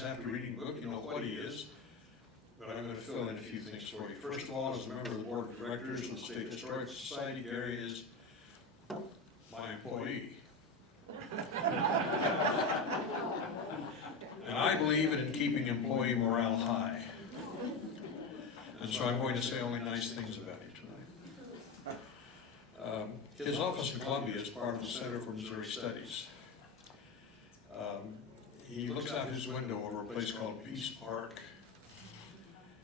is after reading the book, you know what he is, but I'm going to fill in a few things for you. First of all, as a member of the Board of Directors of the State Historical Society, Gary is my employee. And I believe in keeping employee morale high. And so I'm going to say only nice things about you tonight. His office in Columbia is part of the Center for Missouri Studies. He looks out his window over a place called Peace Park,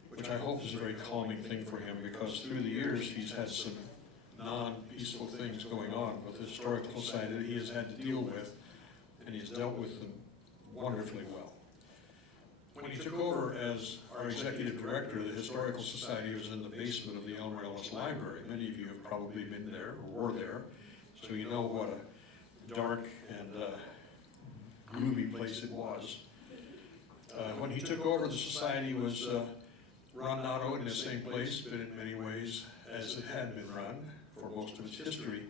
which I hope is a very calming thing for him, because through the years he's had some non-peaceful things going on with the Historical Society that he has had to deal with, and he's dealt with them wonderfully well. When he took over as our executive director, the Historical Society was in the basement of the Elmer Ellis Library. Many of you have probably been there or were there, so you know what a dark and gloomy place it was. When he took over, the society was run not only in the same place, but in many ways as it had been run for most of its history.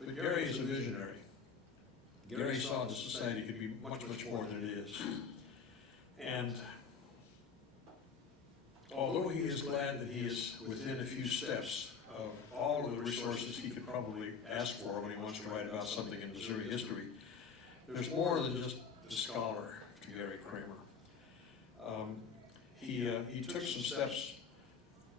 But Gary is a visionary. Gary saw the society could be much, much more than it is. And although he is glad that he is within a few steps of all of the resources he could probably ask for when he wants to write about something in Missouri history, there's more than just the scholar to Gary Kremer. He took some steps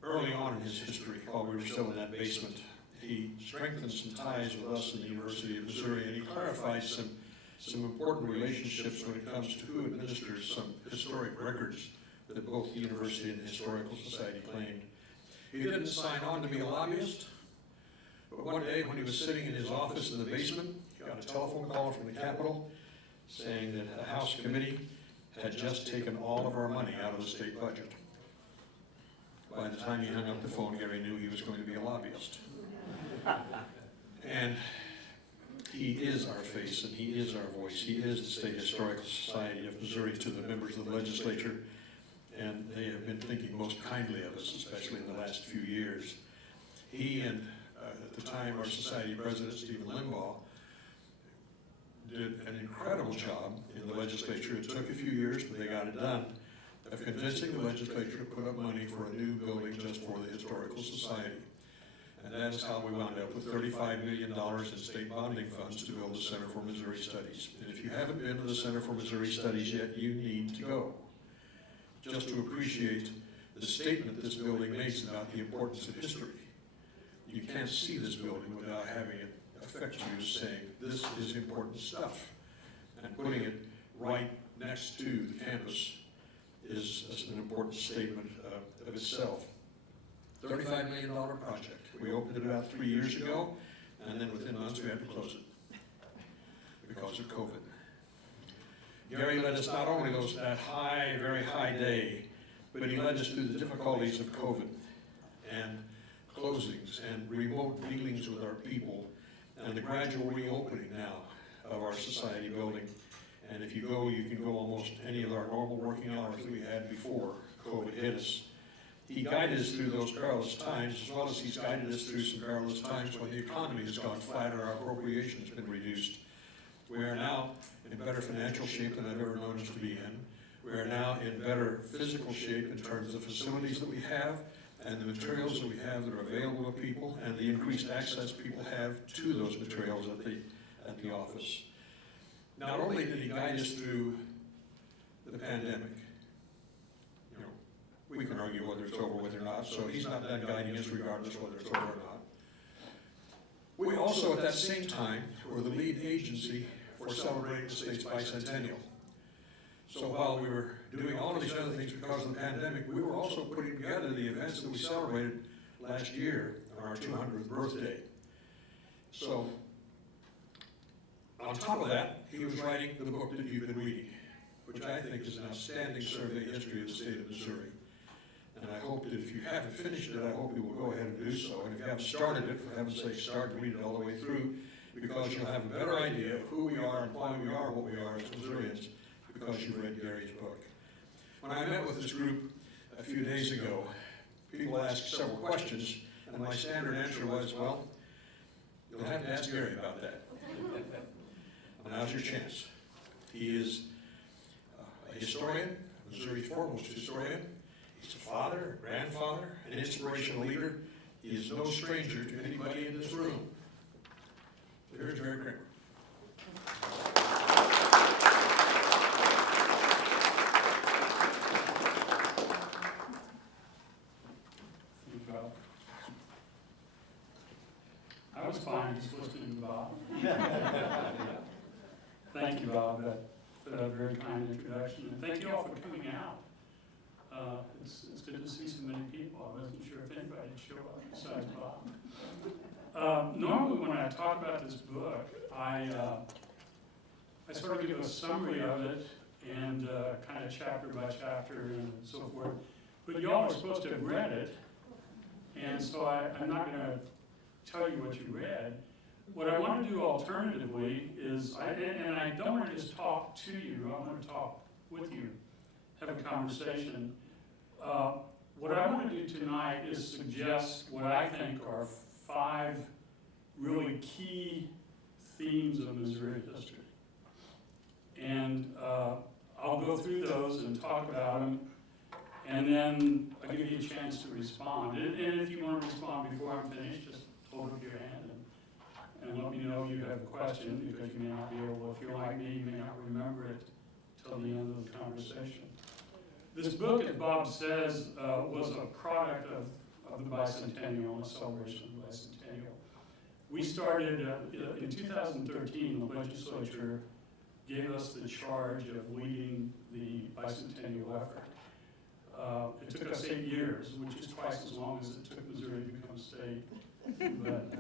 early on in his history while we were still in that basement. He strengthened some ties with us in the University of Missouri, and he clarified some important relationships when it comes to who administers some historic records that both the university and the Historical Society claimed. He didn't sign on to be a lobbyist, but one day when he was sitting in his office in the basement, he got a telephone call from the Capitol saying that a House committee had just taken all of our money out of the state budget. By the time he hung up the phone, Gary knew he was going to be a lobbyist. And he is our face and he is our voice. He is the State Historical Society of Missouri to the members of the legislature, and they have been thinking most kindly of us, especially in the last few years. He and, at the time, our society president, Stephen Limbaugh, did an incredible job in the legislature. It took a few years, but they got it done, of convincing the legislature to put up money for a new building just for the Historical Society. And that is how we wound up with $35 million in state bonding funds to build the Center for Missouri Studies. And if you haven't been to the Center for Missouri Studies yet, you need to go, just to appreciate the statement this building makes about the importance of history. You can't see this building without having it affect you, saying this is important stuff. And putting it right next to the campus is an important statement of itself. $35 million project. We opened it about 3 years ago, and then within months we had to close it because of COVID. Gary led us not only that high, very high day, but he led us through the difficulties of COVID and closings and remote dealings with our people and the gradual reopening now of our society building. And if you go, you can go almost any of our normal working hours that we had before COVID hit us. He guided us through those perilous times, as well as he's guided us through some perilous times when the economy has gone flat or our appropriation has been reduced. We are now in better financial shape than I've ever known us to be in. We are now in better physical shape in terms of facilities that we have and the materials that we have that are available to people and the increased access people have to those materials at the office. Not only did he guide us through the pandemic, we can argue whether it's over with or not, so he's not done guiding us regardless whether it's over or not. We also, at that same time, were the lead agency for celebrating the state's bicentennial. So while we were doing all of these other things because of the pandemic, we were also putting together the events that we celebrated last year on our 200th birthday. So, on top of that, he was writing the book that you've been reading, which I think is an outstanding survey history of the state of Missouri. And I hope that if you haven't finished it, I hope you will go ahead and do so. And if you haven't started it, for heaven's sake, start and read it all the way through, because you'll have a better idea of who we are and why we are what we are as Missourians, because you've read Gary's book. When I met with this group a few days ago, people asked several questions, and my standard answer was, well, you'll have to ask Gary about that. Now's your chance. He is a historian historian, Missouri's foremost historian. He's a father, a grandfather, an inspirational leader. He is no stranger to anybody in this room. So here's Mayor Kremer. I was fine just listening to Bob. Thank you, Bob, for that very kind introduction. And thank you all for coming out. It's good to see so many people. I wasn't sure if anybody would show up besides Bob. Normally when I talk about this book, I sort of give a summary of it and kind of chapter by chapter and so forth. But y'all are supposed to have read it, and so I'm not going to tell you what you read. What I want to do alternatively is, and I don't want to just talk to you, I want to talk with you, have a conversation. What I want to do tonight is suggest what I think are 5 really key themes of Missouri history. And I'll go through those and talk about them, and then I'll give you a chance to respond. And if you want to respond before I'm finished, just hold up your hand and let me know you have a question, because you may not be able, if you're like me, you may not remember it till the end of the conversation. This book, as Bob says, was a product of the bicentennial, a celebration of the bicentennial. We started in 2013, the legislature gave us the charge of leading the bicentennial effort. It took us 8 years, which is twice as long as it took Missouri to become a state. But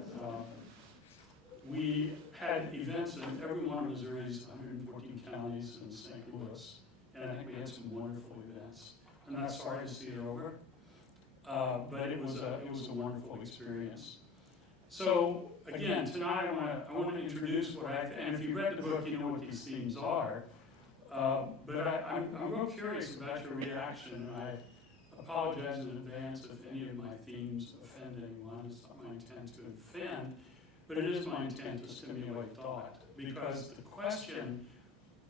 we had events in every one of Missouri's 114 counties and St. Louis, and I think we had some wonderful events. I'm not sorry to see it over, but it was a wonderful experience. So again, tonight I want to introduce what and if you read the book, you know what these themes are. But I'm real curious about your reaction, and I apologize in advance if any of my themes offend anyone. It's not my intent to offend, but it is my intent to stimulate thought. Because the question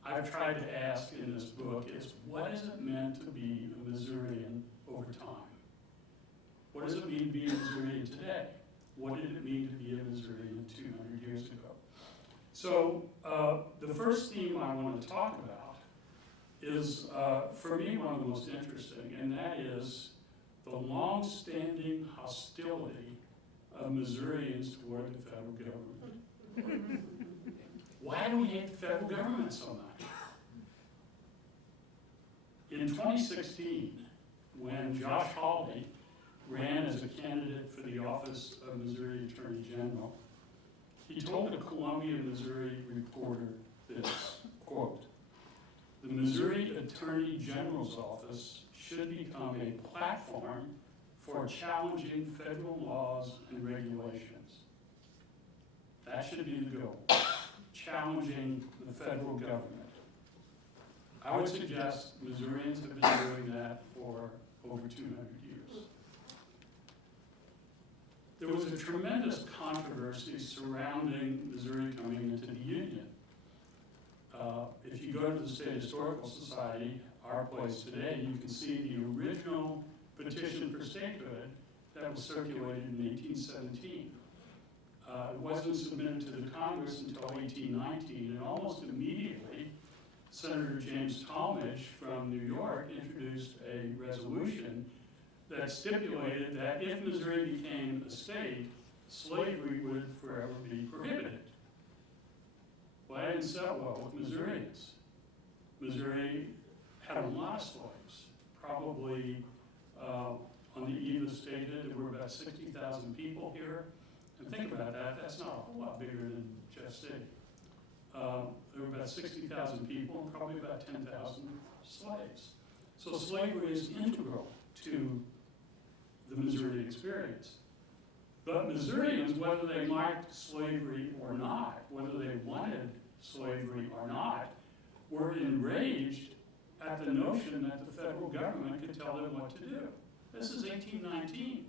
I've tried to ask in this book is, what is it meant to be a Missourian over time? What does it mean to be a Missourian today? What did it mean to be a Missourian 200 years ago? So the first theme I want to talk about is, for me, one of the most interesting, and that is the long-standing hostility of Missourians toward the federal government. Why do we hate the federal government so much? In 2016, when Josh Hawley ran as a candidate for the office of Missouri Attorney General, he told a Columbia, Missouri reporter this, quote, "The Missouri Attorney General's office should become a platform for challenging federal laws and regulations." That should be the goal, challenging the federal government. I would suggest Missourians have been doing that for over 200 years. There was a tremendous controversy surrounding Missouri coming into the Union. If you go to the State Historical Society, our place today, you can see the original petition for statehood that was circulated in 1817. It wasn't submitted to the Congress until 1819, and almost immediately, Senator James Talmadge from New York introduced a resolution that stipulated that if Missouri became a state, slavery would forever be prohibited. Well, that didn't set well with Missourians. Missouri had a lot of slaves. Probably on the eve of statehood, there were about 60,000 people here. And think about that, that's not a whole lot bigger than Jeff City. There were about 60,000 people and probably about 10,000 slaves. So slavery is integral to the Missouri experience. But Missourians, whether they liked slavery or not, whether they wanted slavery or not, were enraged at the notion that the federal government could tell them what to do. This is 1819,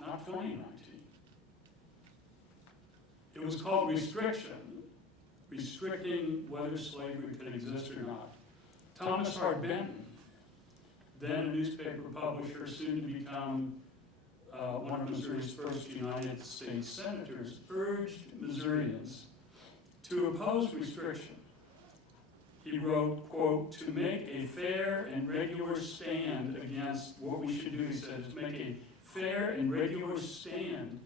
not 2019. It was called restriction. restricting whether slavery could exist or not. Thomas Hart Benton, then a newspaper publisher, soon to become one of Missouri's first United States senators, urged Missourians to oppose restriction. He wrote, quote, "To make a fair and regular stand against," what we should do, he said, is make a fair and regular stand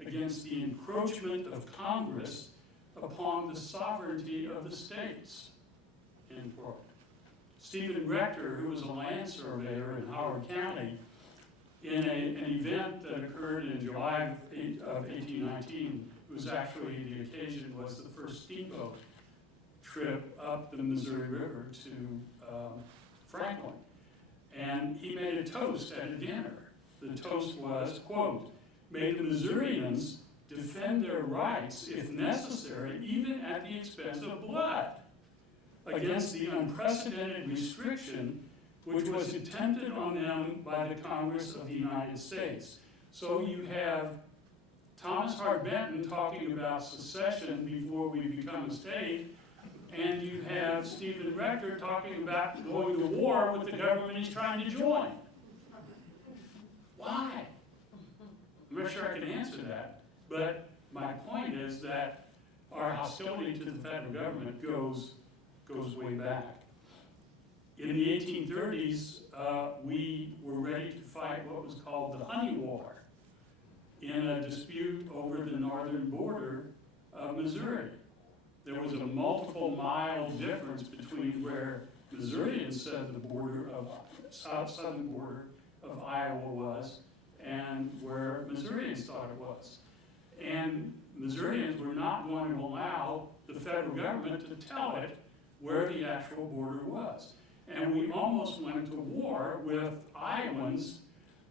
against the encroachment of Congress upon the sovereignty of the states, end quote. Stephen Rector, who was a land surveyor in Howard County, in an event that occurred in July of 1819, it was actually, the occasion was the first steamboat trip up the Missouri River to Franklin. And he made a toast at a dinner. The toast was, quote, "May the Missourians defend their rights, if necessary, even at the expense of blood, against the unprecedented restriction which was attempted on them by the Congress of the United States." So you have Thomas Hart Benton talking about secession before we become a state, and you have Stephen Rector talking about going to war with the government he's trying to join. Why? I'm not sure I can answer that, but my point is that our hostility to the federal government goes way back. In the 1830s, we were ready to fight what was called the Honey War in a dispute over the northern border of Missouri. There was a multiple-mile difference between where Missourians said the border of southern border of Iowa was and where Missourians thought it was. And Missourians were not going to allow the federal government to tell it where the actual border was. And we almost went to war with Iowans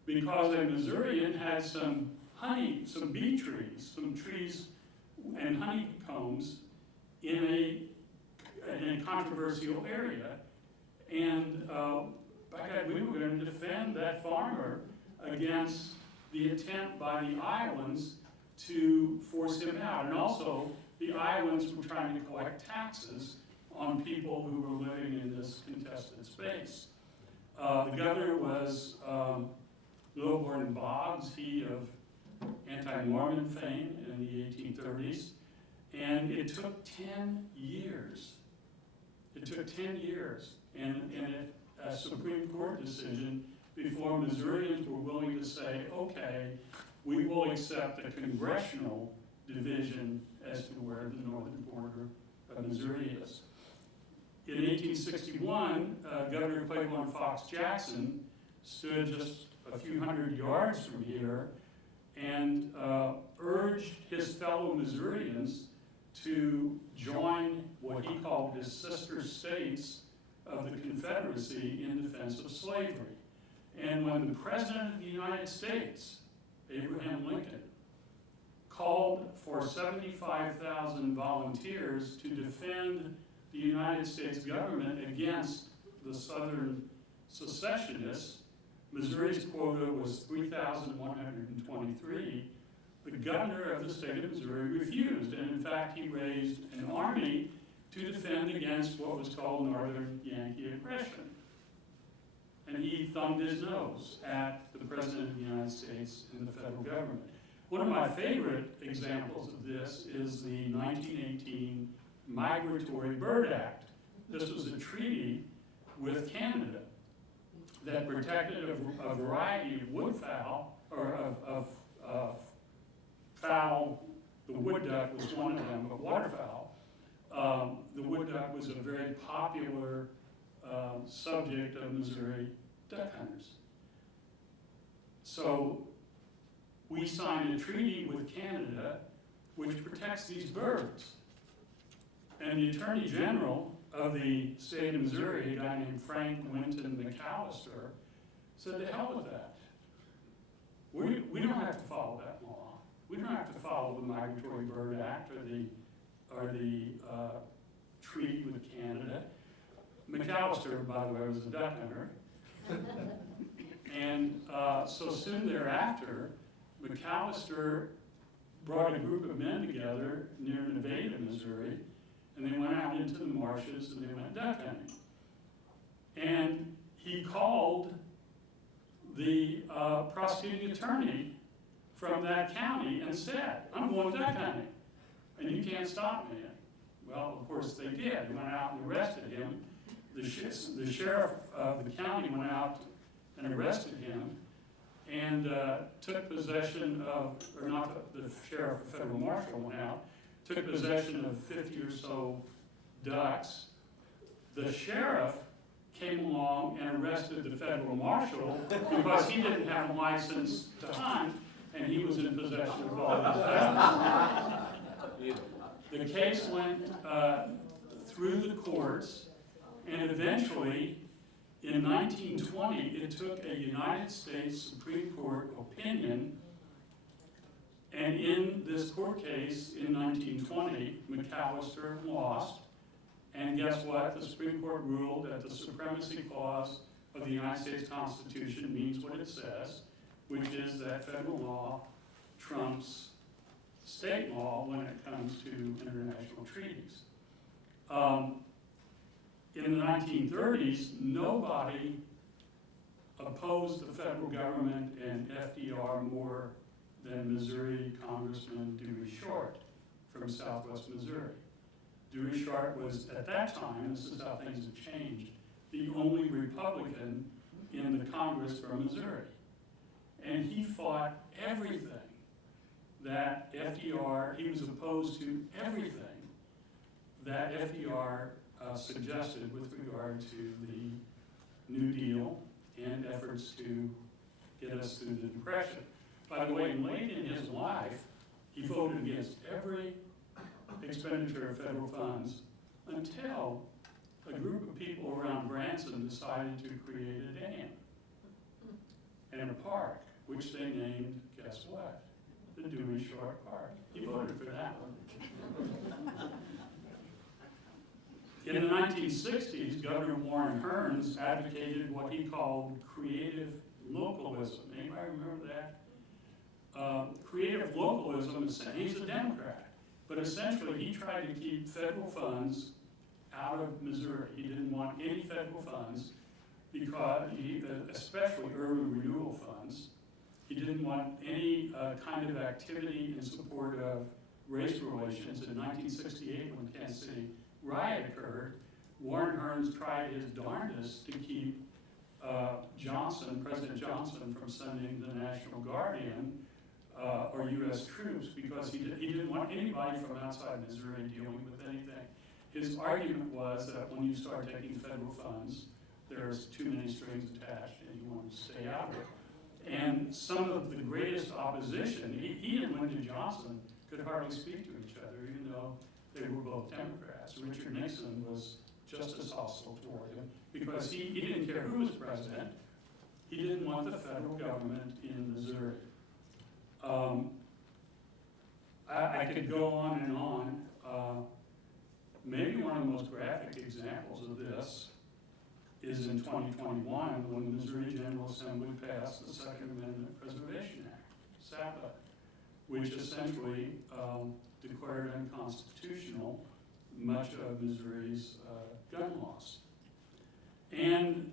because a Missourian had some bee trees, some trees and honeycombs in a controversial area. And by God, we were going to defend that farmer against the attempt by the Iowans to force him out. And also, the Iowans were trying to collect taxes on people who were living in this contested space. The governor was Lilburn Boggs, he of anti-Mormon fame in the 1830s. And it took 10 years. It took 10 years and a Supreme Court decision before Missourians were willing to say, okay, we will accept a congressional division as to where the northern border of Missouri is. In 1861, Governor Claiborne Fox Jackson stood just a few hundred yards from here and urged his fellow Missourians to join what he called his sister states of the Confederacy in defense of slavery. And when the President of the United States, Abraham Lincoln, called for 75,000 volunteers to defend the United States government against the Southern secessionists, Missouri's quota was 3,123. The governor of the state of Missouri refused, and in fact he raised an army to defend against what was called Northern Yankee aggression. And he thumbed his nose at the President of the United States and the federal government. One of my favorite examples of this is the 1918 Migratory Bird Act. This was a treaty with Canada that protected a variety of woodfowl, or of fowl. The wood duck was one of them, but waterfowl. The wood duck was a very popular subject of Missouri duck hunters. So we signed a treaty with Canada which protects these birds. And the Attorney General of the state of Missouri, a guy named Frank Winton McAllister, said, to hell with that. We don't have to follow that law. We don't have to follow the Migratory Bird Act or the treaty with Canada. McAllister, by the way, was a duck hunter. And so soon thereafter, McAllister brought a group of men together near Nevada, Missouri, and they went out into the marshes and they went duck hunting. And he called the prosecuting attorney from that county and said, I'm going duck hunting, and you can't stop me. Well, of course they did. They went out and arrested him. The sheriff of the county went out and arrested him and took possession of, or not the sheriff, the federal marshal went out, took possession of 50 or so ducks. The sheriff came along and arrested the federal marshal because he didn't have a license to hunt and he was in possession of all these ducks. The case went through the courts, and eventually, in 1920, it took a United States Supreme Court opinion, and in this court case in 1920, McAllister lost, and guess what? The Supreme Court ruled that the supremacy clause of the United States Constitution means what it says, which is that federal law trumps state law when it comes to international treaties. In the 1930s, nobody opposed the federal government and FDR more than Missouri Congressman Dewey Short from Southwest Missouri. Dewey Short was, at that time, this is how things have changed, the only Republican in the Congress from Missouri. And he fought everything that FDR, he was opposed to everything that FDR suggested with regard to the New Deal and efforts to get us through the Depression. By the way, late in his life, he voted against every expenditure of federal funds until a group of people around Branson decided to create a dam and a park, which they named, guess what? The Dewey Short Park. He voted for that one. In the 1960s, Governor Warren Hearns advocated what he called creative localism. Anybody remember that? Creative localism, he's a Democrat, but essentially he tried to keep federal funds out of Missouri. He didn't want any federal funds, because especially urban renewal funds. He didn't want any kind of activity in support of race relations. In 1968, when the Kansas City riot occurred, Warren Hearns tried his darndest to keep President Johnson from sending the National Guard in, or U.S. troops, because he didn't want anybody from outside Missouri dealing with anything. His argument was that when you start taking federal funds, there's too many strings attached and you want to stay out of it. And some of the greatest opposition, he and Lyndon Johnson could hardly speak to each other, even though they were both Democrats. Richard Nixon was just as hostile toward him because he didn't care who was president. He didn't want the federal government in Missouri. I could go on and on. Maybe one of the most graphic examples of this is in 2021 when the Missouri General Assembly passed the Second Amendment Preservation Act, SAPA, which essentially declared unconstitutional much of Missouri's gun laws. And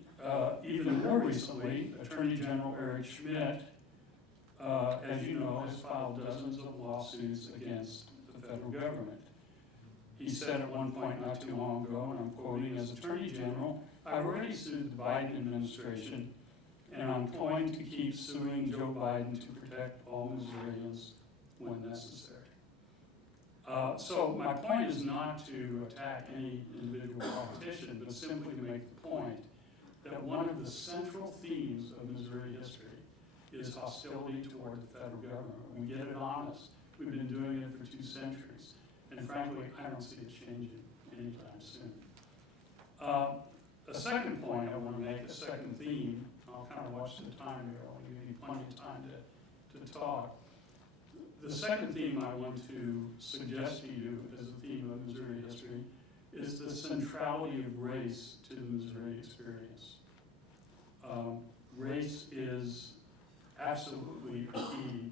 even more recently, Attorney General Eric Schmidt, as you know, has filed dozens of lawsuits against the federal government. He said at one point not too long ago, and I'm quoting, as Attorney General, I've already sued the Biden administration, and I'm going to keep suing Joe Biden to protect all Missourians when necessary. So my point is not to attack any individual politician, but simply to make the point that one of the central themes of Missouri history is hostility toward the federal government. We get it honest. We've been doing it for 2 centuries. And frankly, I don't see it changing anytime soon. A second point I want to make, a second theme, I'll kind of watch the time here, I'll give you plenty of time to talk. The second theme I want to suggest to you as a theme of Missouri history is the centrality of race to the Missouri experience. Race is absolutely key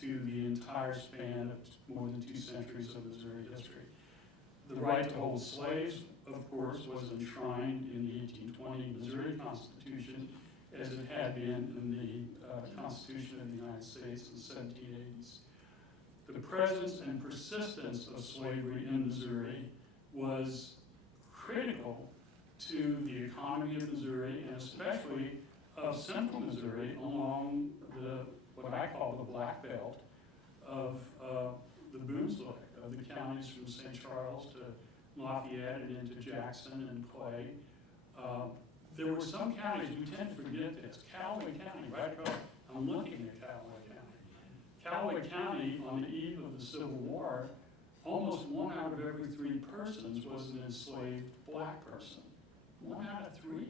to the entire span of more than 2 centuries of Missouri history. The right to hold slaves, of course, was enshrined in the 1820 Missouri Constitution, as it had been in the Constitution of the United States in the 1780s. The presence and persistence of slavery in Missouri was critical to the economy of Missouri, and especially of central Missouri along what I call the Black Belt of the Boonslow, of the counties from St. Charles to Lafayette and into Jackson and Clay. There were some counties, we tend to forget this, Callaway County, right across, I'm looking at Callaway County. Callaway County, on the eve of the Civil War, almost 1 out of every 3 persons was an enslaved black person. 1 out of 3.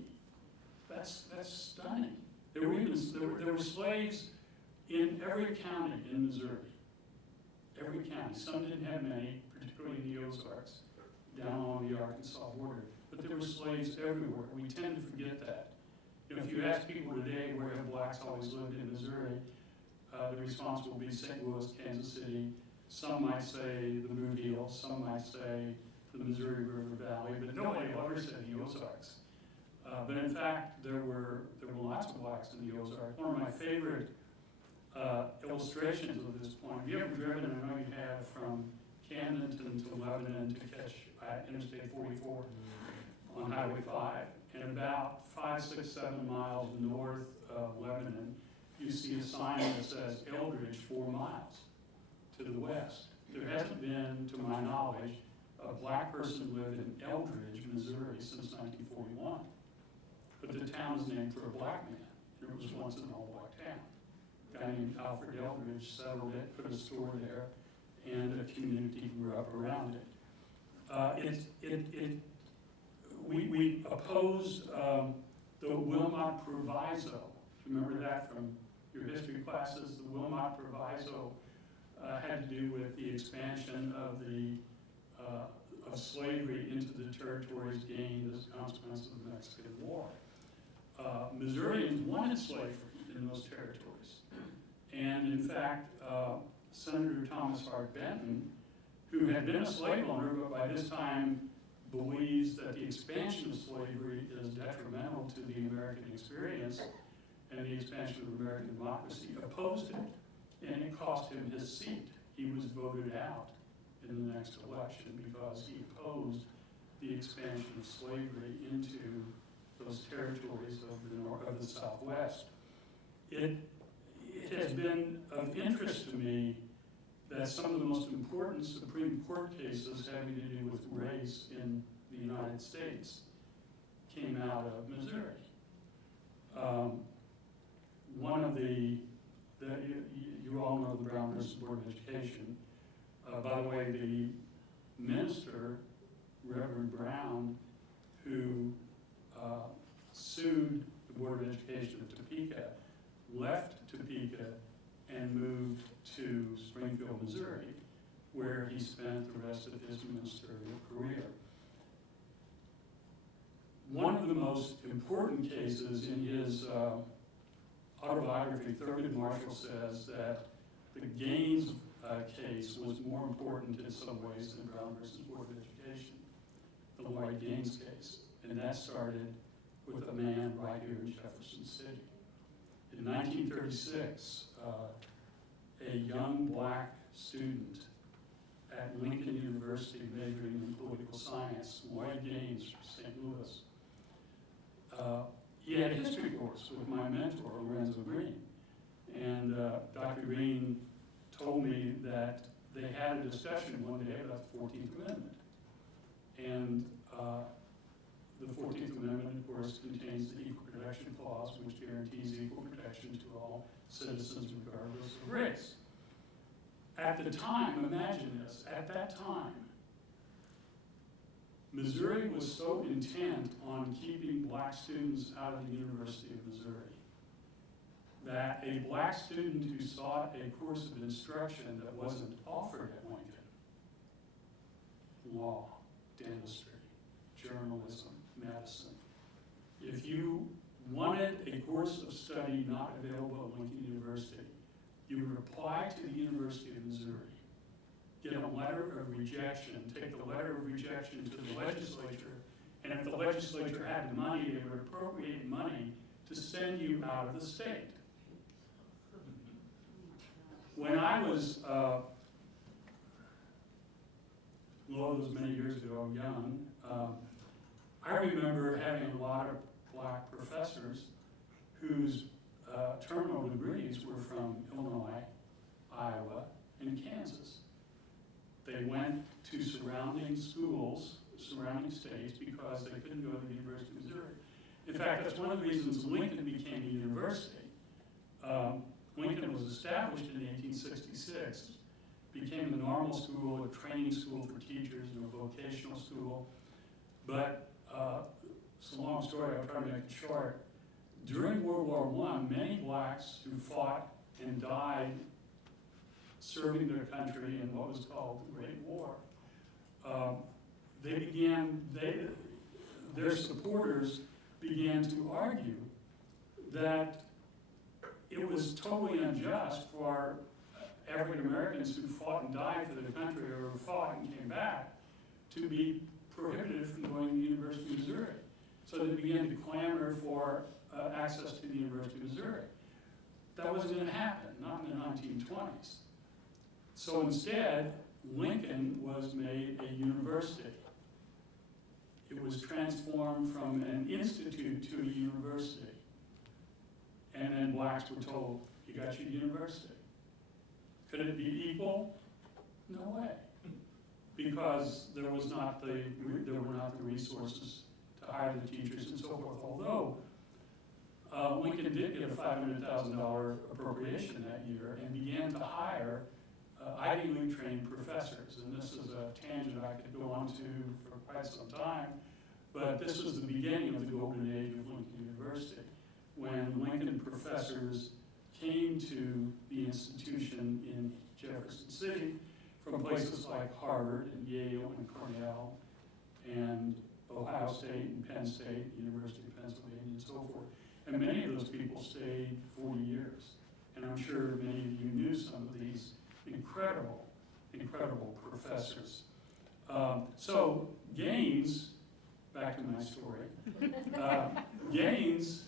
That's stunning. There were slaves in every county in Missouri. Every county. Some didn't have many, particularly in the Ozarks, down along the Arkansas border. But there were slaves everywhere. We tend to forget that. You know, if you ask people today where have blacks always lived in Missouri, the response will be St. Louis, Kansas City. Some might say the Blue Hills. Some might say the Missouri River Valley. But nobody ever said the Ozarks. But in fact, there were lots of blacks in the Ozarks. One of my favorite illustrations of this point. Have you ever driven, I know you have, from Camden to Lebanon to catch Interstate 44 on Highway 5? And about 5, 6, 7 miles north of Lebanon, you see a sign that says Eldridge 4 miles to the west. There hasn't been, to my knowledge, a black person lived in Eldridge, Missouri since 1941. But the town is named for a black man. It was once an all-black town. A guy named Alfred Eldridge settled it, put a store there, and a community grew up around it. We opposed the Wilmot Proviso. Remember that from your history classes? The Wilmot Proviso had to do with the expansion of of slavery into the territories gained as a consequence of the Mexican War. Missourians wanted slavery in those territories. And in fact, Senator Thomas Hart Benton, who had been a slave owner, but by this time believes that the expansion of slavery is detrimental to the American experience and the expansion of American democracy, opposed it, and it cost him his seat. He was voted out in the next election because he opposed the expansion of slavery into those territories of the Southwest. It has been of interest to me that some of the most important Supreme Court cases having to do with race in the United States came out of Missouri. One of you all know the Brown versus Board of Education. By the way, the minister, Reverend Brown, who sued the Board of Education of Topeka, left Topeka and moved to Springfield, Missouri, where he spent the rest of his ministerial career. One of the most important cases in his autobiography, Thurgood Marshall says that the Gaines case was more important in some ways than Brown versus Board of Education, the Lloyd Gaines case. And that started with a man right here in Jefferson City. In 1936, a young black student at Lincoln University majoring in political science, Lloyd Gaines from St. Louis, he had a history course with my mentor, Lorenzo Green. And Dr. Green told me that they had a discussion one day about the 14th Amendment. And the 14th Amendment, of course, contains the Equal Protection Clause, which guarantees equal protection to all citizens regardless of race. At the time, imagine this, at that time, Missouri was so intent on keeping black students out of the University of Missouri that a black student who sought a course of instruction that wasn't offered at Lincoln, law, dentistry, journalism, medicine, if you wanted a course of study not available at Lincoln University, you would apply to the University of Missouri, get a letter of rejection, take the letter of rejection to the legislature, and if the legislature had the money, they would appropriate money to send you out of the state. When I was, well, it was many years ago, young, I remember having a lot of black professors whose terminal degrees were from Illinois, Iowa, and Kansas. They went to surrounding schools, surrounding states, because they couldn't go to the University of Missouri. In fact, that's one of the reasons Lincoln became a university. Lincoln was established in 1866, became a normal school, a training school for teachers, and a vocational school. But it's a long story, I'll try to make it short. During World War I, many blacks who fought and died serving their country in what was called the Great War, their supporters began to argue that it was totally unjust for African Americans who fought and died for their country, or who fought and came back, to be prohibited from going to the University of Missouri. So they began to clamor for access to the University of Missouri. That wasn't going to happen, not in the 1920s. So instead, Lincoln was made a university. It was transformed from an institute to a university. And then blacks were told, you got your university. Could it be equal? No way. Because there were not the resources to hire the teachers and so forth. Although Lincoln did get a $500,000 appropriation that year and began to hire Ivy League trained professors. And this is a tangent I could go on to for quite some time, but this was the beginning of the golden age of Lincoln University, when Lincoln professors came to the institution in Jefferson City from places like Harvard and Yale and Cornell and Ohio State and Penn State, University of Pennsylvania, and so forth. And many of those people stayed 40 years. And I'm sure many of you knew some of these incredible, incredible professors. So Gaines, back to my story, Gaines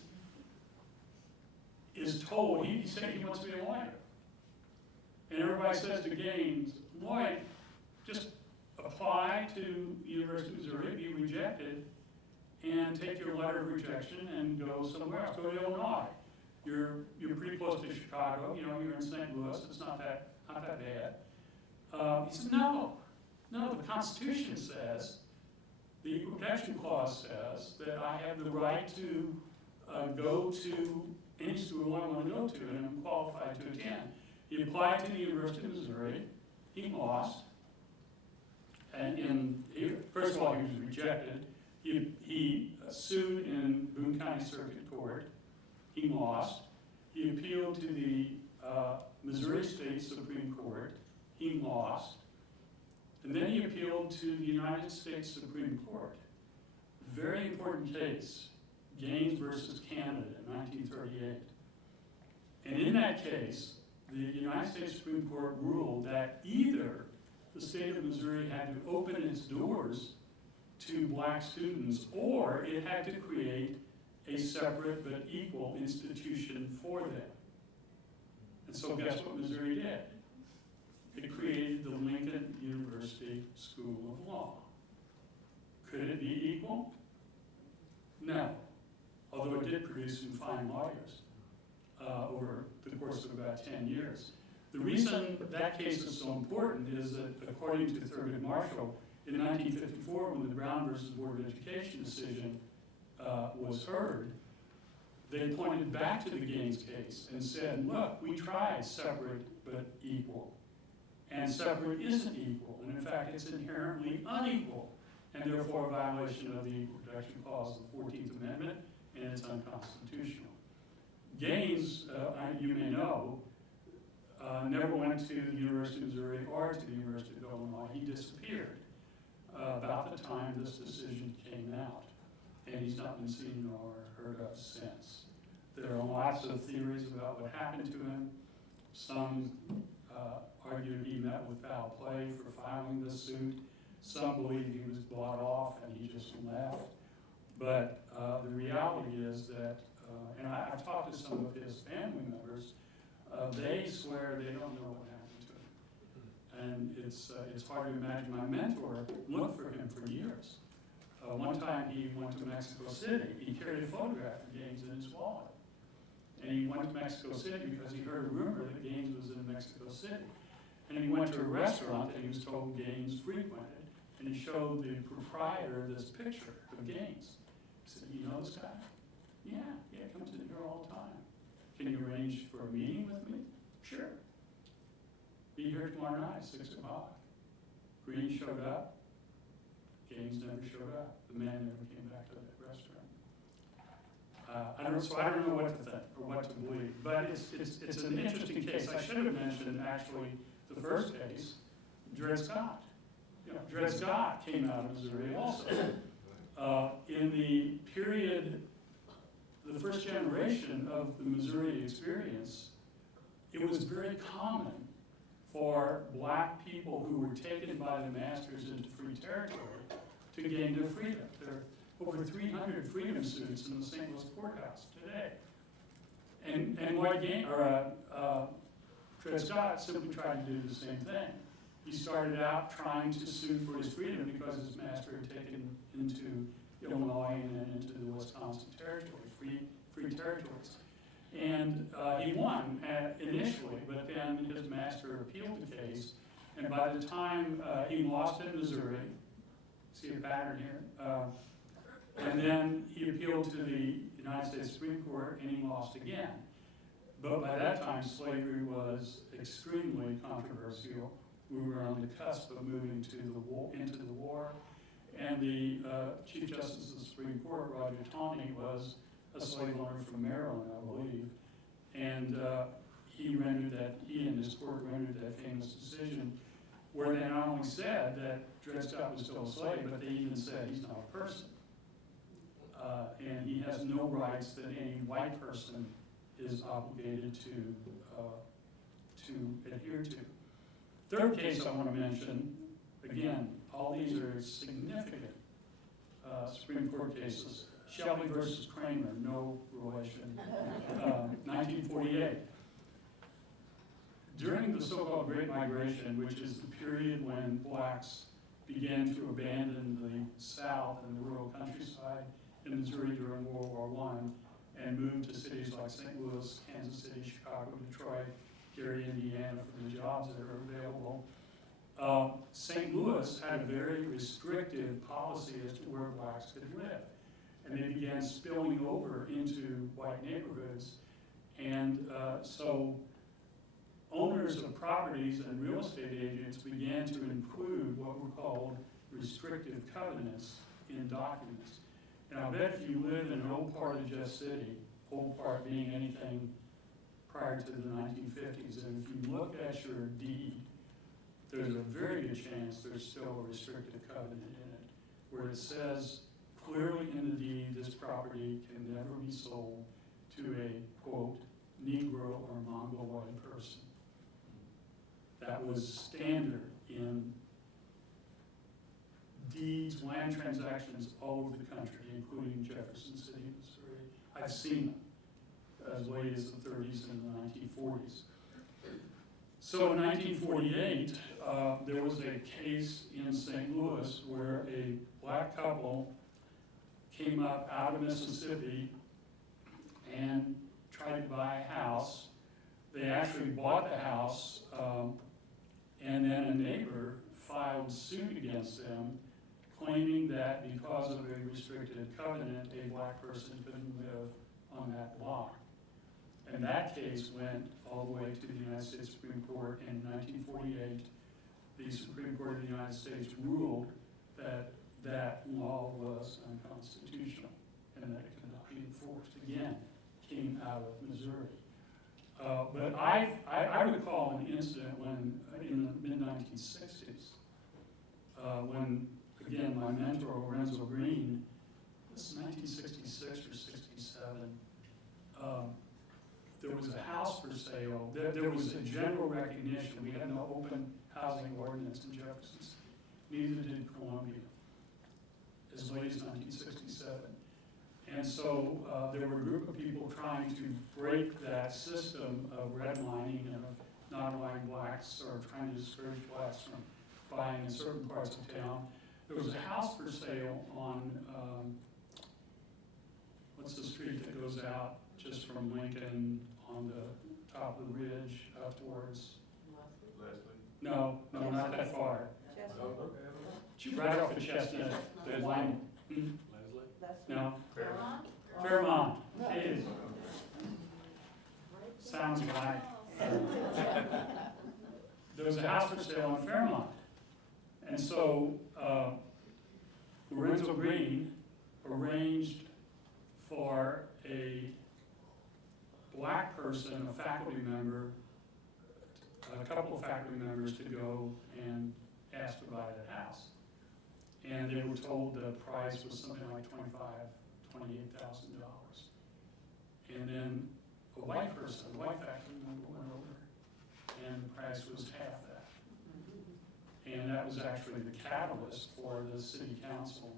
is told, he said he wants to be a lawyer. And everybody says to Gaines, Lloyd, just apply to the University of Missouri, be rejected, and take your letter of rejection and go somewhere else. Go to Illinois. You're pretty close to Chicago. You know, you're in St. Louis. It's not that bad. He said, no, the Constitution says, the Equal Protection Clause says that I have the right to go to any school I want to go to, and I'm qualified to attend. He applied to the University of Missouri. He lost. And first of all, he was rejected. He sued in Boone County Circuit Court. He lost. He appealed to the Missouri State Supreme Court. He lost. And then he appealed to the United States Supreme Court. Very important case, Gaines versus Canada in 1938. And in that case, the United States Supreme Court ruled that either the state of Missouri had to open its doors to black students, or it had to create a separate but equal institution for them. And so guess what Missouri did? It created the Lincoln University School of Law. Could it be equal? No, although it did produce some fine lawyers over the course of about 10 years. The reason that case is so important is that, according to Thurgood Marshall, in 1954, when the Brown versus Board of Education decision was heard, they pointed back to the Gaines case and said, look, we tried separate but equal. And separate isn't equal, and in fact, it's inherently unequal, and therefore a violation of the Equal Protection Clause of the 14th Amendment, and it's unconstitutional. Gaines, you may know, never went to the University of Missouri or to the University of Illinois. He disappeared about the time this decision came out, and he's not been seen or heard of since. There are lots of theories about what happened to him. Some argued he met with foul play for filing this suit. Some believe he was bought off and he just left. But the reality is that, and I've talked to some of his family members, they swear they don't know what happened to him. And it's hard to imagine. My mentor looked for him for years. One time he went to Mexico City. He carried a photograph of Gaines in his wallet. And he went to Mexico City because he heard a rumor that Gaines was in Mexico City. And he went to a restaurant that he was told Gaines frequented. And he showed the proprietor this picture of Gaines. He said, "You know this guy?" Yeah, he comes in here all the time. "Can you arrange for a meeting with me?" "Sure. Be here tomorrow night, 6 o'clock. Green showed up. Gaines never showed up. The man never came back to that restaurant. I don't know what to think or what to believe, but it's an interesting case. I should have mentioned actually the first case, Dred Scott. Dred Scott came out of Missouri also. In the period, the first generation of the Missouri experience, it was very common for black people who were taken by the masters into free territory to gain their freedom. There are over 300 freedom suits in the St. Louis courthouse today. And Dred Scott simply tried to do the same thing. He started out trying to sue for his freedom because his master had taken into Illinois and then into the Wisconsin territory, free territories. And he won initially, but then his master appealed the case. And by the time he lost in Missouri, see a pattern here, and then he appealed to the United States Supreme Court and he lost again. But by that time, slavery was extremely controversial. We were on the cusp of moving into the war. And the Chief Justice of the Supreme Court, Roger Taney, was a slave owner from Maryland, I believe. And he and his court rendered that famous decision where they not only said that Dred Scott was still a slave, but they even said he's not a person. And he has no rights that any white person is obligated to adhere to. Third case I want to mention, again, all these are significant Supreme Court cases. Shelby versus Kremer, no relation, 1948. During the so-called Great Migration, which is the period when blacks began to abandon the South and the rural countryside in Missouri during World War I and moved to cities like St. Louis, Kansas City, Chicago, Detroit, Gary, Indiana for the jobs that are available. St. Louis had a very restrictive policy as to where blacks could live. And they began spilling over into white neighborhoods. And so owners of properties and real estate agents began to include what were called restrictive covenants in documents. And I'll bet if you live in an old part of Jeff City, old part being anything prior to the 1950s, and if you look at your deed, there's a very good chance there's still a restrictive covenant in it, where it says clearly in the deed, this property can never be sold to a, quote, Negro or Mongoloid person. That was standard in deeds, land transactions all over the country, including Jefferson City, Missouri. I've seen them as late as the 30s and the 1940s. So in 1948, there was a case in St. Louis where a black couple came up out of Mississippi and tried to buy a house. They actually bought the house, and then a neighbor filed suit against them, claiming that because of a restricted covenant, a black person couldn't live on that lot. And that case went all the way to the United States Supreme Court. In 1948, the Supreme Court of the United States ruled that that law was unconstitutional and that it could not be enforced. Again, came out of Missouri. But I recall an incident when, in the mid-1960s, when, again, my mentor, Lorenzo Green, this is 1966 or 67, there was a house for sale, there was a general recognition, we had no open housing ordinance in Jefferson City. Neither did Columbia, as late as 1967. And so there were a group of people trying to break that system of redlining and of not allowing blacks, or trying to discourage blacks from buying in certain parts of town. There was a house for sale on, what's the street that goes out just from Lincoln on the top of the ridge up towards? Leslie? No, not that far. Right off of Chestnut, the line. No, Fairmont. It is. Sounds right. There was a house for sale in Fairmont. And so Lorenzo Green arranged for a black person, a faculty member, a couple of faculty members to go and ask to buy that house. And they were told the price was something like $28,000. And then a white person, a white faculty member went over, and the price was half that. And that was actually the catalyst for the city council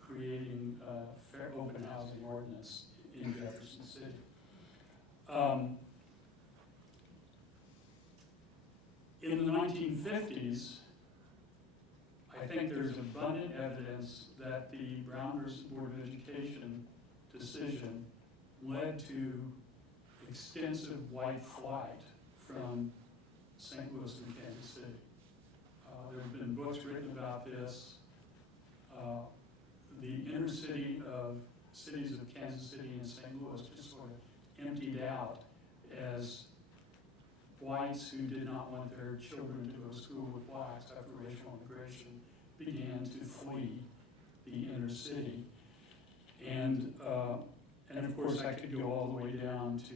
creating a fair open housing ordinance in Jefferson City. In the 1950s, I think there's abundant evidence that the Brown versus Board of Education decision led to extensive white flight from St. Louis and Kansas City. There have been books written about this. The inner city of cities of Kansas City and St. Louis just sort of emptied out as whites who did not want their children to go to school with blacks after racial immigration began to flee the inner city. And of course, I could go all the way down to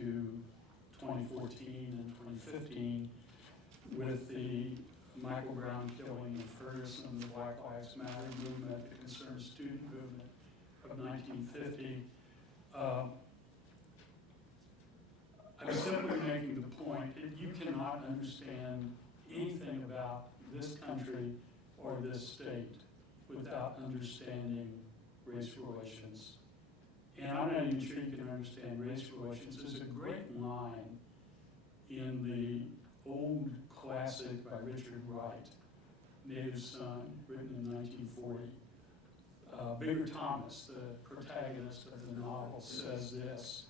2014 and 2015 with the Michael Brown killing of Ferguson, the Black Lives Matter movement, the concerned student movement of 1950. I'm simply making the point that you cannot understand anything about this country or this state without understanding race relations. And I'm not even sure you can understand race relations. There's a great line in the old classic by Richard Wright, Native Son, written in 1940. Bigger Thomas, the protagonist of the novel, says this: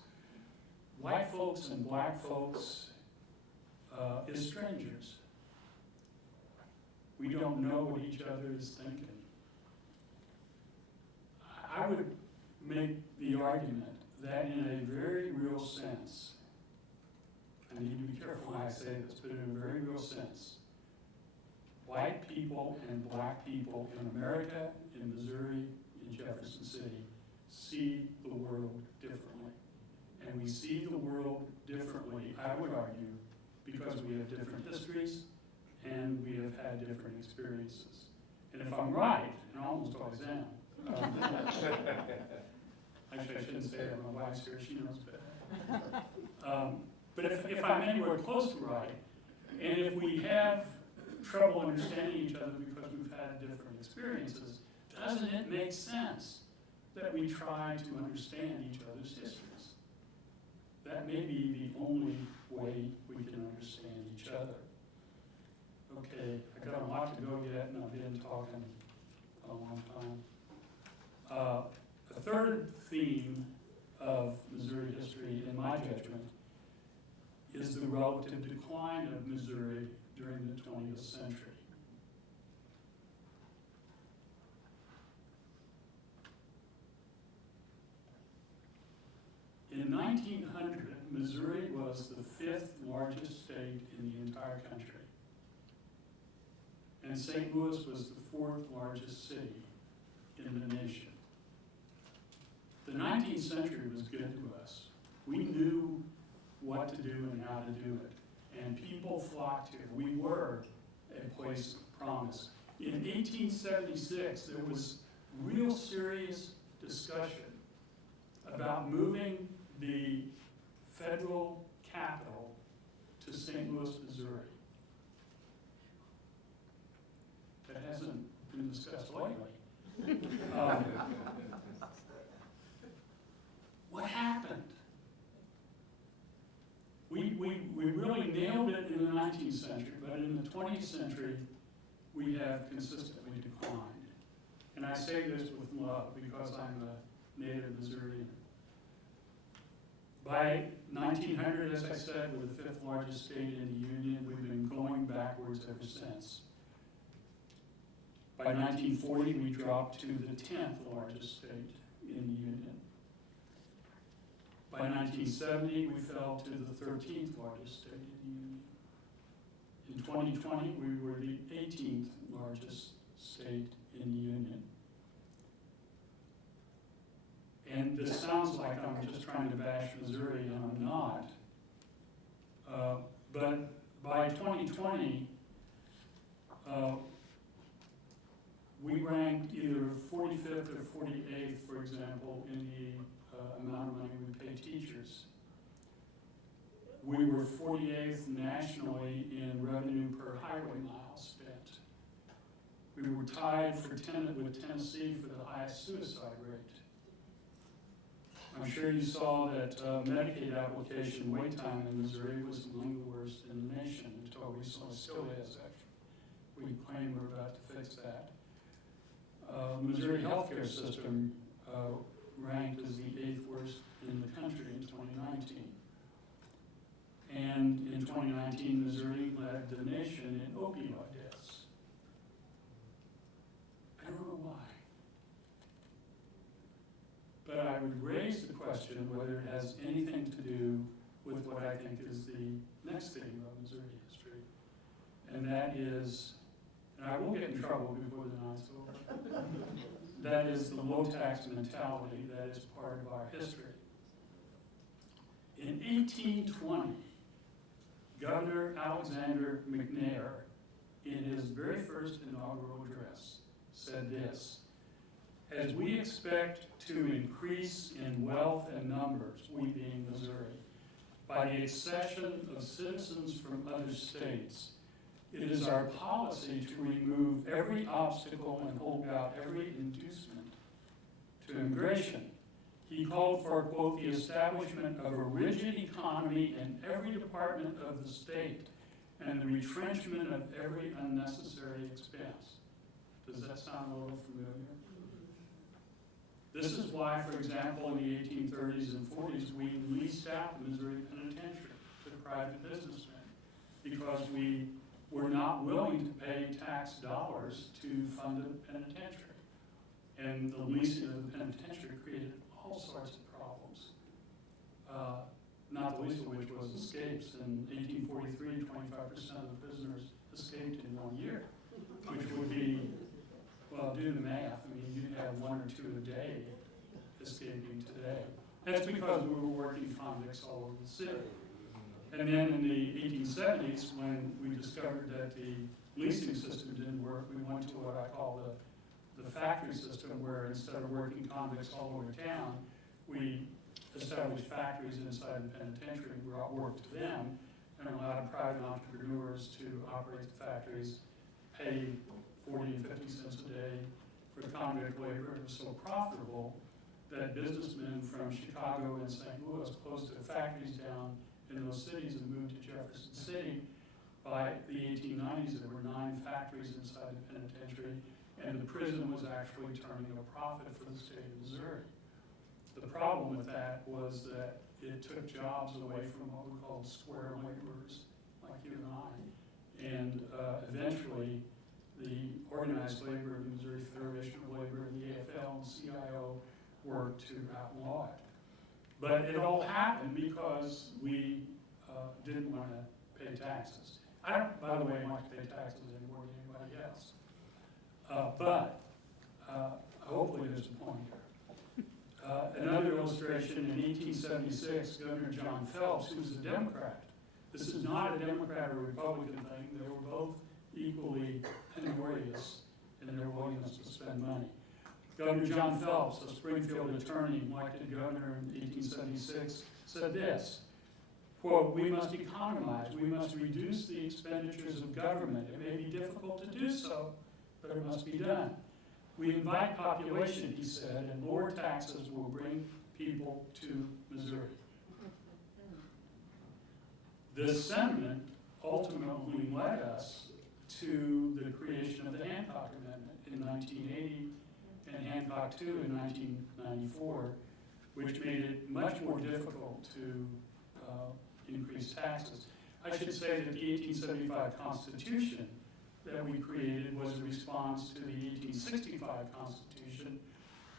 white folks and black folks is strangers. We don't know what each other is thinking. I would make the argument that in a very real sense, I need to be careful how I say this, but in a very real sense, white people and black people in America, in Missouri, in Jefferson City, see the world differently. And we see the world differently, I would argue, because we have different histories and we have had different experiences. And if I'm right, and I almost always am, actually I shouldn't say that, my wife's here, she knows better. But if I'm anywhere close to right, and if we have trouble understanding each other because we've had different experiences, doesn't it make sense that we try to understand each other's histories? That may be the only way we can understand each other. Okay, I got a lot to go yet, and I've been talking a long time. A third theme of Missouri history, in my judgment, is the relative decline of Missouri during the 20th century. In 1900, Missouri was the 5th largest state in the entire country. And St. Louis was the 4th largest city in the nation. The 19th century was good to us. We knew what to do and how to do it. And people flocked here. We were a place of promise. In 1876, there was real serious discussion about moving the federal capital to St. Louis, Missouri. That hasn't been discussed lately. What happened? We really nailed it in the 19th century, but in the 20th century, we have consistently declined. And I say this with love because I'm a native Missourian. By 1900, as I said, we're the 5th largest state in the Union. We've been going backwards ever since. By 1940, we dropped to the 10th largest state in the Union. By 1970, we fell to the 13th largest state in the Union. In 2020, we were the 18th largest state in the Union. And this sounds like I'm just trying to bash Missouri, and I'm not. But by 2020, we ranked either 45th or 48th, for example, in the amount of money we pay teachers. We were 48th nationally in revenue per highway mile spent. We were tied with Tennessee for the highest suicide rate. I'm sure you saw that Medicaid application wait time in Missouri was among the worst in the nation until recently, still is actually. We claim we're about to fix that. Missouri healthcare system ranked as the 8th worst in the country in 2019. And in 2019, Missouri led the nation in opioid deaths. I don't know why. But I would raise the question whether it has anything to do with what I think is the next thing of Missouri history. And that is, and I will get in trouble before the night's over, that is the low tax mentality that is part of our history. In 1820, Governor Alexander McNair, in his very first inaugural address, said this: as we expect to increase in wealth and numbers, we being Missouri, by the accession of citizens from other states, it is our policy to remove every obstacle and hold out every inducement to immigration. He called for, quote, the establishment of a rigid economy in every department of the state and the retrenchment of every unnecessary expense. Does that sound a little familiar? This is why, for example, in the 1830s and 40s, we leased out the Missouri Penitentiary to private businessmen because we were not willing to pay tax dollars to fund a penitentiary. And the leasing of the penitentiary created all sorts of problems, not the least of which was escapes. In 1843, 25% of the prisoners escaped in 1 year, which would be, well, do the math. I mean, you'd have 1 or 2 a day escaping today. That's because we were working convicts all over the city. And then in the 1870s, when we discovered that the leasing system didn't work, we went to what I call the factory system, where instead of working convicts all over town, we established factories inside the penitentiary, brought work to them, and allowed private entrepreneurs to operate the factories, pay 40 and 50 cents a day for convict labor. It was so profitable that businessmen from Chicago and St. Louis closed their factories down in those cities and moved to Jefferson City. By the 1890s, there were 9 factories inside the penitentiary, and the prison was actually turning a profit for the state of Missouri. The problem with that was that it took jobs away from what we called square laborers, like you and I. And eventually, the organized labor of the Missouri Federation of Labor and the AFL and CIO worked to outlaw it. But it all happened because we didn't want to pay taxes. I don't, by the way, like to pay taxes any more than anybody else. But hopefully there's a point here. Another illustration, in 1876, Governor John Phelps, who was a Democrat. This is not a Democrat or Republican thing. They were both equally penurious in their willingness to spend money. Governor John Phelps, a Springfield attorney, elected governor in 1876, said this: quote, "We must economize, we must reduce the expenditures of government. It may be difficult to do so, but it must be done. We invite population," he said, "and lower taxes will bring people to Missouri." This sentiment ultimately led us to the creation of the Hancock Amendment in 1980 and Hancock II in 1994, which made it much more difficult to increase taxes. I should say that the 1875 Constitution that we created was a response to the 1865 Constitution,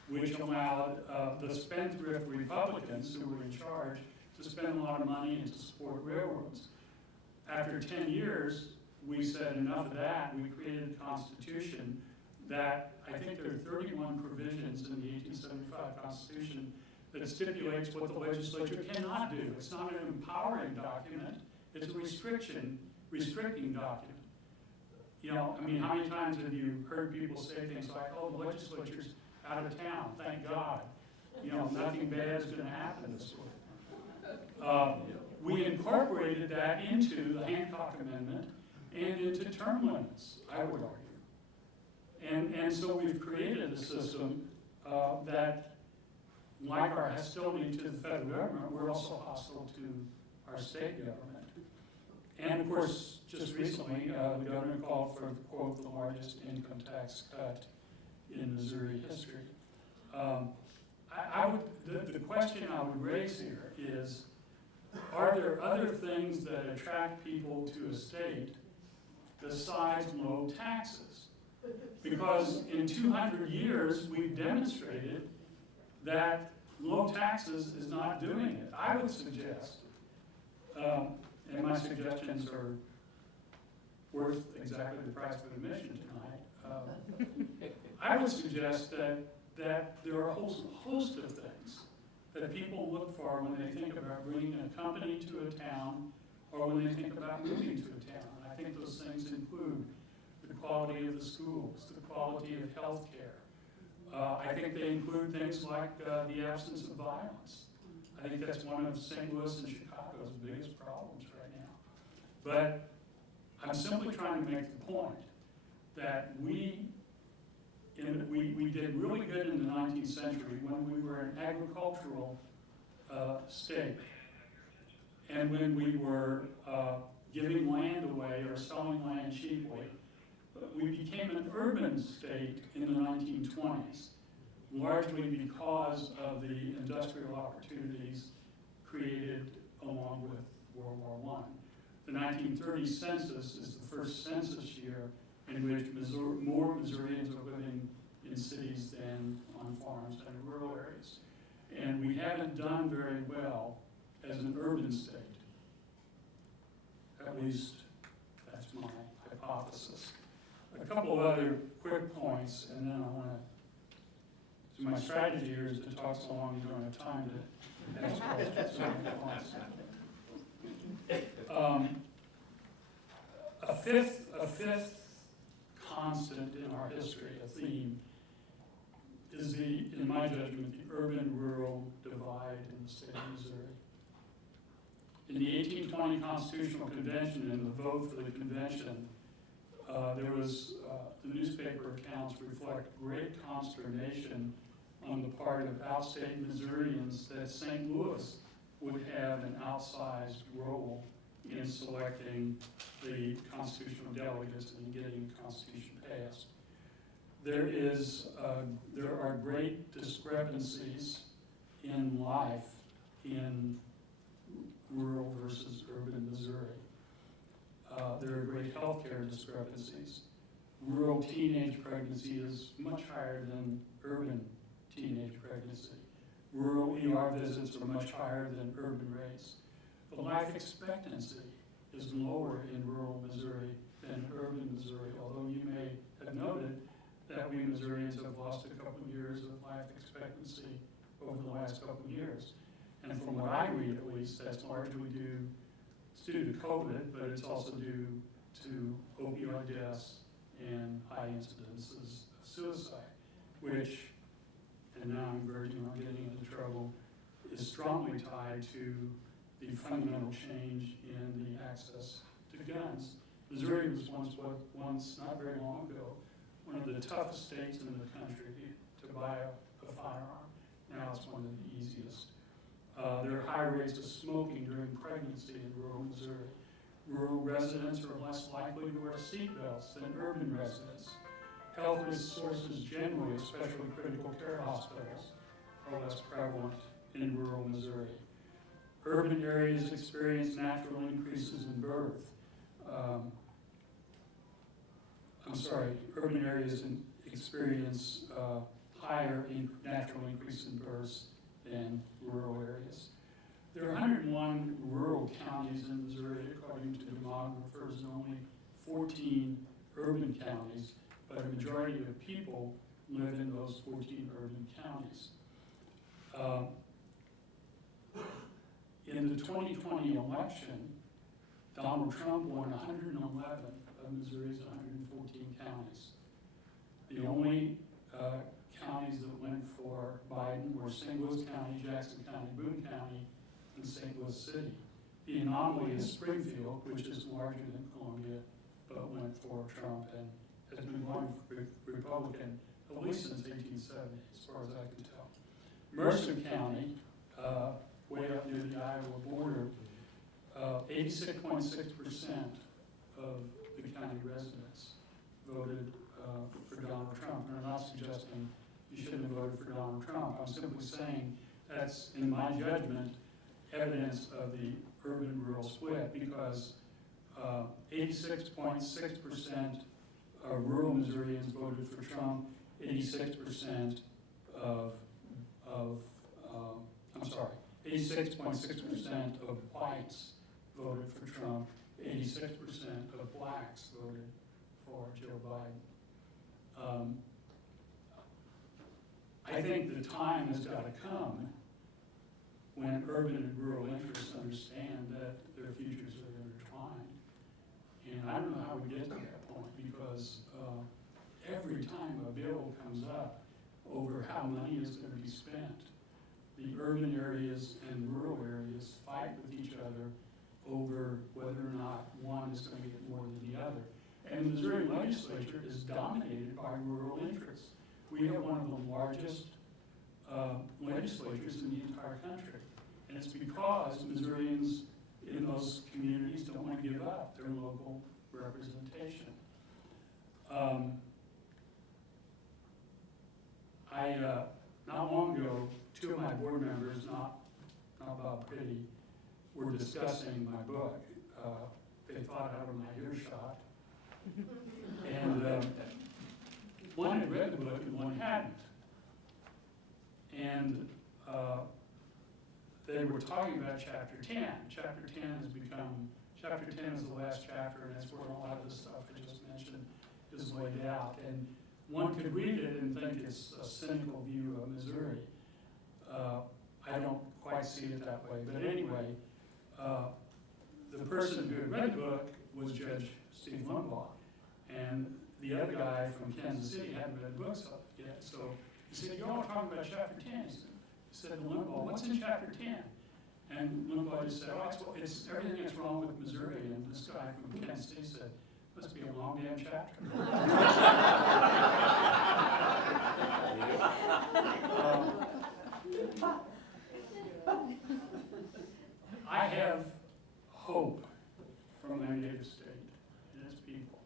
which allowed the spendthrift Republicans who were in charge to spend a lot of money and to support railroads. After 10 years, we said enough of that. We created a constitution that, I think there are 31 provisions in the 1875 Constitution that stipulates what the legislature cannot do. It's not an empowering document, it's a restricting document. You know, I mean, how many times have you heard people say things like, "Oh, the legislature's out of town, thank God. You know, nothing bad is gonna happen this way." We incorporated that into the Hancock Amendment and into term limits, I would argue. And so we've created a system that, like our hostility to the federal government, we're also hostile to our state government. And of course, just recently, the governor called for, quote, "the largest income tax cut in Missouri history." The question I would raise here is, are there other things that attract people to a state besides low taxes? Because in 200 years, we've demonstrated that low taxes is not doing it. I would suggest, and my suggestions are worth exactly the price of admission tonight, I would suggest that there are a whole host of things that people look for when they think about bringing a company to a town or when they think about moving to a town. And I think those things include the quality of the schools, the quality of health care. I think they include things like the absence of violence. I think that's one of St. Louis and Chicago's biggest problems right now. But I'm simply trying to make the point that we did really good in the 19th century when we were an agricultural state. And when we were giving land away or selling land cheaply, we became an urban state in the 1920s, largely because of the industrial opportunities created along with World War I. The 1930 census is the first census year in which more Missourians are living in cities than on farms and rural areas. And we haven't done very well as an urban state. At least that's my hypothesis. A couple of other quick points, and then I want to, so my strategy here is to talk so long you don't have time to ask questions. A fifth constant in our history, a theme, is in my judgment, the urban-rural divide in the state of Missouri. In the 1820 Constitutional Convention and the vote for the convention, there was, the newspaper accounts reflect great consternation on the part of outstate Missourians that St. Louis would have an outsized role in selecting the constitutional delegates and getting the Constitution passed. There are great discrepancies in life in rural versus urban Missouri. There are great healthcare discrepancies. Rural teenage pregnancy is much higher than urban teenage pregnancy. Rural ER visits are much higher than urban rates. The life expectancy is lower in rural Missouri than in urban Missouri, although you may have noted that we Missourians have lost a couple of years of life expectancy over the last couple of years. And from what I read, at least, that's largely due to COVID, but it's also due to opioid deaths and high incidences of suicide, which, and now I'm verging on getting into trouble, is strongly tied to the fundamental change in the access to guns. Missouri was once, not very long ago, one of the toughest states in the country to buy a firearm. Now it's one of the easiest. There are high rates of smoking during pregnancy in rural Missouri. Rural residents are less likely to wear seatbelts than urban residents. Health resources generally, especially critical care hospitals, are less prevalent in rural Missouri. Urban areas experience natural increases in birth. Urban areas experience higher natural increase in births than rural areas. There are 101 rural counties in Missouri, according to demographers, and only 14 urban counties, but a majority of people live in those 14 urban counties. In the 2020 election, Donald Trump won 111 of Missouri's 114 counties. The only counties that went for Biden were St. Louis County, Jackson County, Boone County, and St. Louis City. The anomaly is Springfield, which is larger than Columbia, but went for Trump and has been going Republican at least since 1870, as far as I can tell. Mercer County, way up near the Iowa border, 86.6% of the county residents voted for Donald Trump. And I'm not suggesting you shouldn't have voted for Donald Trump. I'm simply saying that's, in my judgment, evidence of the urban-rural split, because 86.6% of rural Missourians voted for Trump, 86% of 86.6% of whites voted for Trump, 86% of blacks voted for Joe Biden. I think the time has got to come when urban and rural interests understand that their futures are intertwined. And I don't know how we get to that point, because every time a bill comes up over how money is going to be spent, the urban areas and rural areas fight with each other over whether or not one is going to get more than the other. And the Missouri legislature is dominated by rural interests. We have one of the largest legislatures in the entire country. And it's because Missourians in those communities don't want to give up their local representation. Not long ago, two of my board members, not Bob Pretty, were discussing my book. They thought out of my earshot. And one had read the book and one hadn't. And they were talking about Chapter 10. Chapter 10 is the last chapter, and that's where a lot of the stuff I just mentioned is laid out. And one could read it and think it's a cynical view of Missouri. I don't quite see it that way. But anyway, the person who had read the book was Judge Steve Limbaugh. And the other guy from Kansas City hadn't read the books yet. So he said, "Y'all are talking about Chapter 10. He said to Limbaugh, "What's in Chapter 10? And Limbaugh just said, "Oh, it's everything that's wrong with Missouri." And this guy from Kansas City said, "Must be a long damn chapter." I have hope for my native state and its people.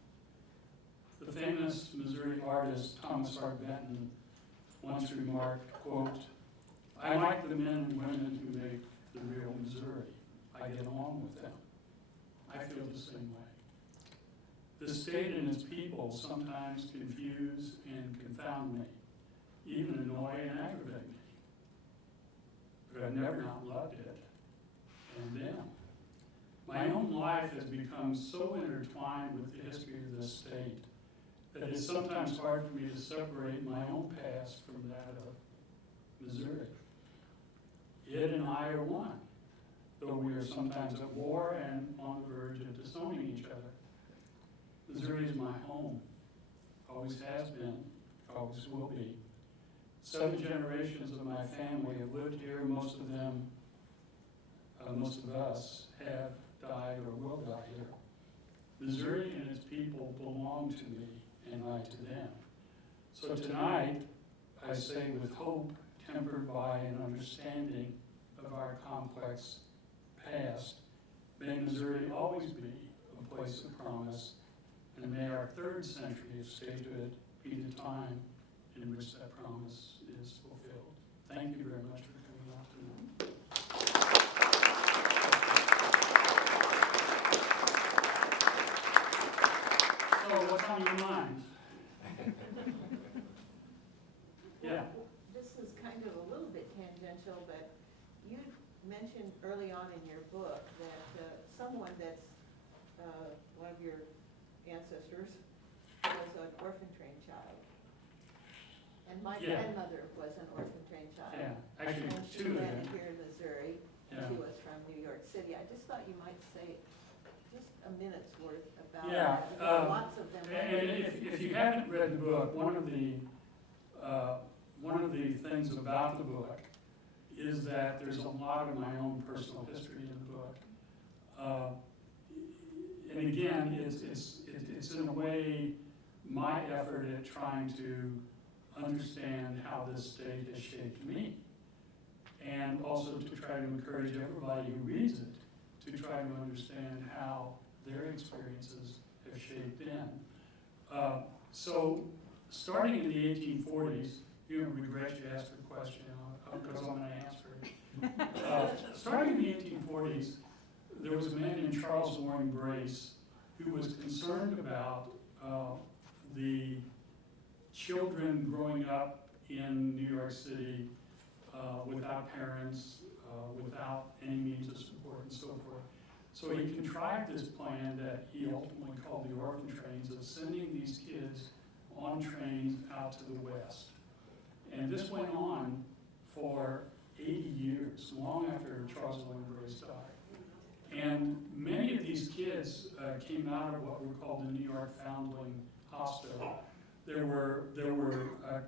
The famous Missouri artist Thomas R. Benton once remarked, quote, "I like the men and women who make the real Missouri. I get along with them." I feel the same way. The state and its people sometimes confuse and confound me, even annoy and aggravate me. But I've never not loved it and them. My own life has become so intertwined with the history of this state that it's sometimes hard for me to separate my own past from that of Missouri. It and I are one, though we are sometimes at war and on the verge of disowning each other. Missouri is my home, always has been, always will be. 7 generations of my family have lived here, most of them most of us have died or will die here. Missouri and its people belong to me and I to them. So tonight, I say with hope tempered by an understanding of our complex past, may Missouri always be a place of promise, and may our third century of statehood be the time in which that promise is fulfilled. Thank you very much for coming out tonight. So what's on your mind? Yeah. This is kind of a little bit tangential, but you mentioned early on in your book that someone that's one of your ancestors was an orphan trained child. And my grandmother was an orphan trained child. Yeah, actually, and she two of landed them. here in Missouri, and Yeah. she was from New York City. I just thought you might say just a minute's worth about Yeah, that. There are lots of them. And if you haven't read the book, one of the things about the book is that there's a lot of my own personal history in the book. And again, it's in a way my effort at trying to understand how this state has shaped me, and also to try to encourage everybody who reads it to try to understand how their experiences have shaped them. So starting in the 1840s, you're going to regret you asked the question because I'm going to answer it. Starting in the 1840s, there was a man named Charles Loring Brace who was concerned about the children growing up in New York City without parents, without any means of support and so forth. So he contrived this plan that he ultimately called the orphan trains, of sending these kids on trains out to the West. And this went on for 80 years, long after Charles Loring Brace died. And many of these kids came out of what were called the New York Foundling Hospital. There were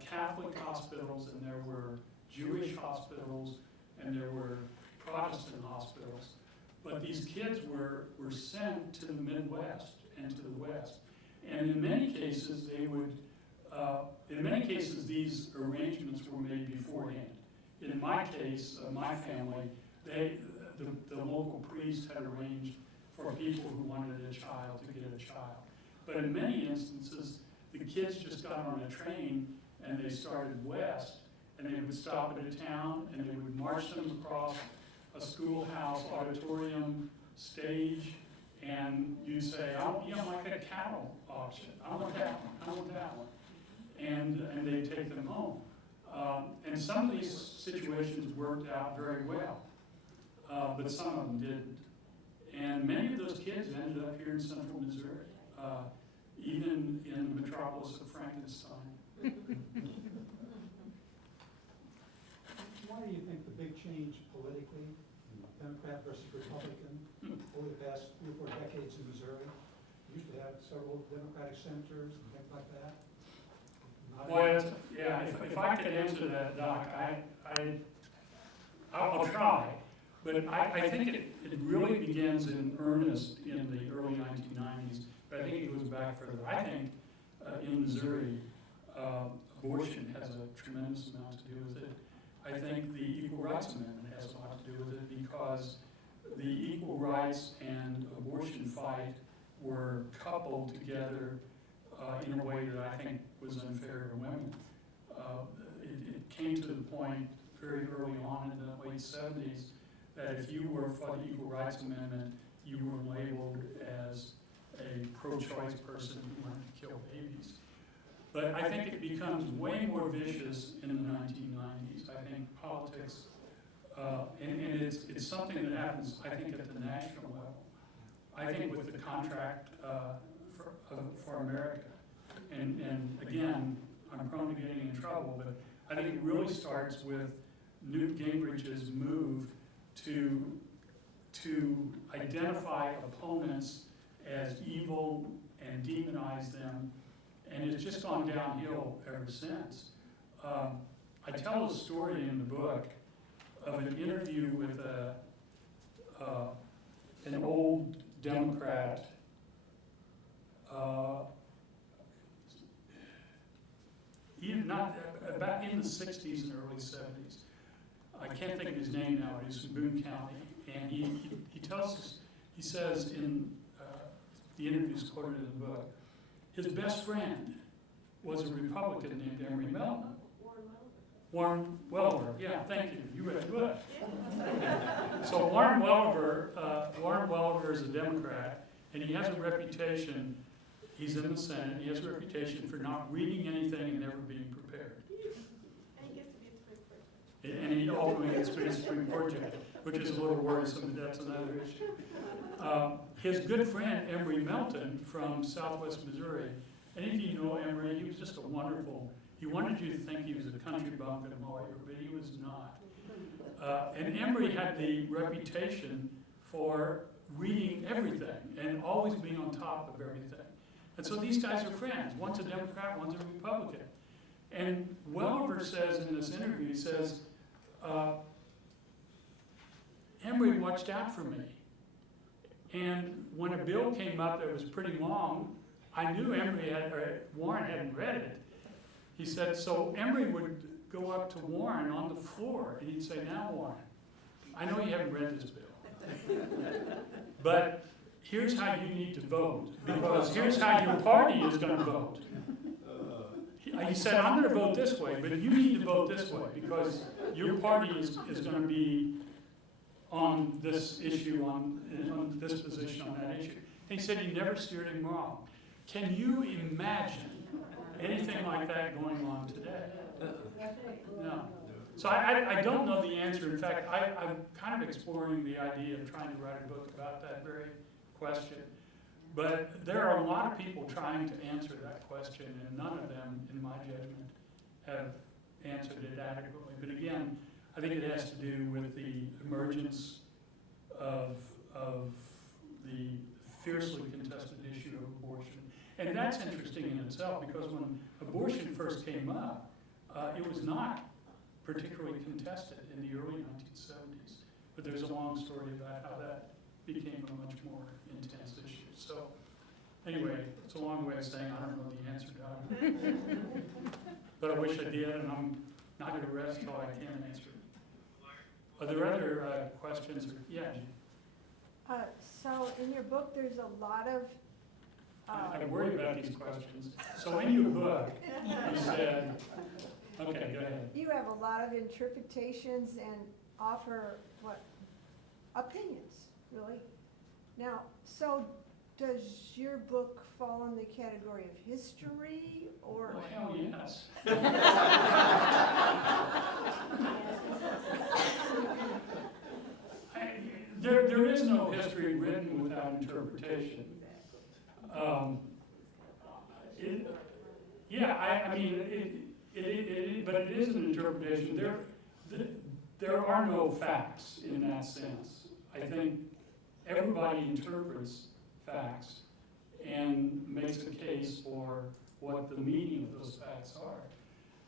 Catholic hospitals, and there were Jewish hospitals, and there were Protestant hospitals. But these kids were sent to the Midwest and to the West. And in many cases, these arrangements were made beforehand. In my case, my family, the local priest had arranged for people who wanted a child to get a child. But in many instances, the kids just got on a train and they started west, and they would stop at a town and they would march them across a schoolhouse, auditorium, stage, and you'd say, like a cattle auction. I want that one, I want that one. And they'd take them home. And some of these situations worked out very well, but some of them didn't. And many of those kids ended up here in central Missouri, even in the metropolis of Frankenstein. Why do you think the big change politically, Democrat versus Republican, over the past 3 or 4 decades in Missouri? We used to have several Democratic senators and things like that. Well, yeah, if I could answer that, Doc, I'll try. But I think it really begins in earnest in the early 1990s. But I think it goes back further. I think in Missouri, abortion has a tremendous amount to do with it. I think the Equal Rights Amendment has a lot to do with it, because the equal rights and abortion fight were coupled together in a way that I think was unfair to women. It came to the point very early on in the late 70s that if you were for the Equal Rights Amendment, you were labeled as a pro-choice person who wanted to kill babies. But I think it becomes way more vicious in the 1990s. I think politics, and it's something that happens, I think, at the national level. I think with the contract for America. And again, I'm prone to getting in trouble, but I think it really starts with Newt Gingrich's move to identify opponents as evil and demonize them, and it's just gone downhill ever since. I tell a story in the book of an interview with Democrat, even not, back in the 60s and early 70s. I can't think of his name now, he's from Boone County, and he tells us, he says in the interviews quoted in the book, his best friend was a Republican named Emory Melton. Warren Welliver, yeah, thank you, you read the book. So Warren Welliver is a Democrat, and he has a reputation, he's in the Senate, he has a reputation for not reading anything and never being prepared. And he gets to be a Supreme Court. And he ultimately gets to be a Supreme Court judge, which is a little worrisome, but that's another issue. His good friend, Emory Melton from Southwest Missouri, and if you know Emory, he was just a wonderful, he wanted you to think he was a country bumpkin lawyer, but he was not. And Emory had the reputation for reading everything and always being on top of everything. And so these guys are friends. One's a Democrat, one's a Republican. And Welliver says in this interview, he says, Emory watched out for me. And when a bill came up that was pretty long, I knew Warren hadn't read it. He said, so Emory would go up to Warren on the floor and he'd say, now Warren, I know you haven't read this bill, but here's how you need to vote, because here's how your party is going to vote. He said, I'm going to vote this way, but you need to vote this way, because your party is going to be on this issue, on this position, on that issue. And he said he never steered him wrong. Can you imagine anything like that going on today? No. So I don't know the answer. In fact, I'm kind of exploring the idea of trying to write a book about that very question. But there are a lot of people trying to answer that question, and none of them, in my judgment, have answered it adequately. But again, I think it has to do with the emergence of the fiercely contested issue of abortion. And that's interesting in itself, because when abortion first came up, it was not particularly contested in the early 1970s. But there's a long story about how that became a much more intense issue. So anyway, it's a long way of saying I don't know the answer to it. But I wish I did, and I'm not going to rest until I can answer it. Are there other questions? Yeah. So in your book, there's a lot of I worry about these questions. So in your book, you said, okay, go ahead. you have a lot of interpretations and offer opinions, really. Now, so does your book fall in the category of history or? Well, hell yes. There is no history written without interpretation. But it is an interpretation. There are no facts in that sense. I think everybody interprets facts and makes a case for what the meaning of those facts are.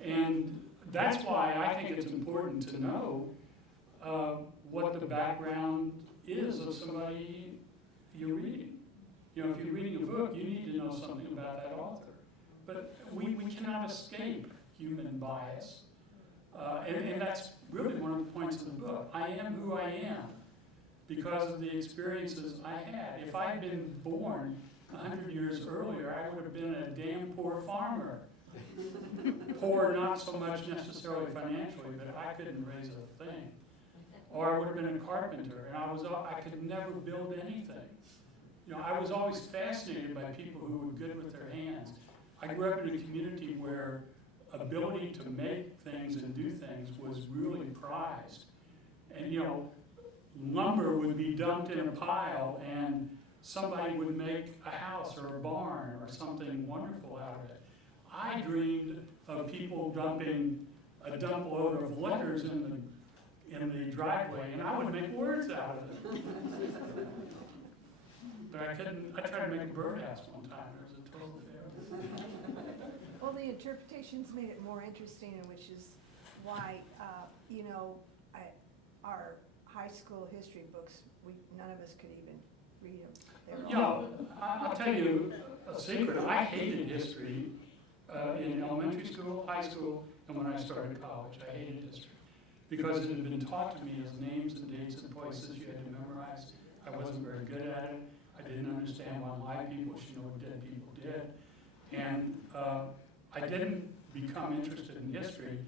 And that's why I think it's important to know what the background is of somebody you're reading. You know, if you're reading a book, you need to know something about that author. But we cannot escape human bias. And that's really one of the points of the book. I am who I am because of the experiences I had. If I had been born 100 years earlier, I would have been a damn poor farmer. Poor not so much necessarily financially, but I couldn't raise a thing. Or I would have been a carpenter, and I could never build anything. You know, I was always fascinated by people who were good with their hands. I grew up in a community where ability to make things and do things was really prized. And you know, lumber would be dumped in a pile and somebody would make a house or a barn or something wonderful out of it. I dreamed of people dumping a dump load of letters in the driveway, and I would make words out of it. But I couldn't. I tried to make a birdhouse one time. It was a total failure. Well, the interpretations made it more interesting, and which is why, our high school history books, none of us could even read them. You know, I'll tell you a secret. I hated history in elementary school, high school, and when I started college. I hated history because it had been taught to me as names and dates and places you had to memorize. I wasn't very good at it. I didn't understand why my people should know what dead people did. And I didn't become interested in history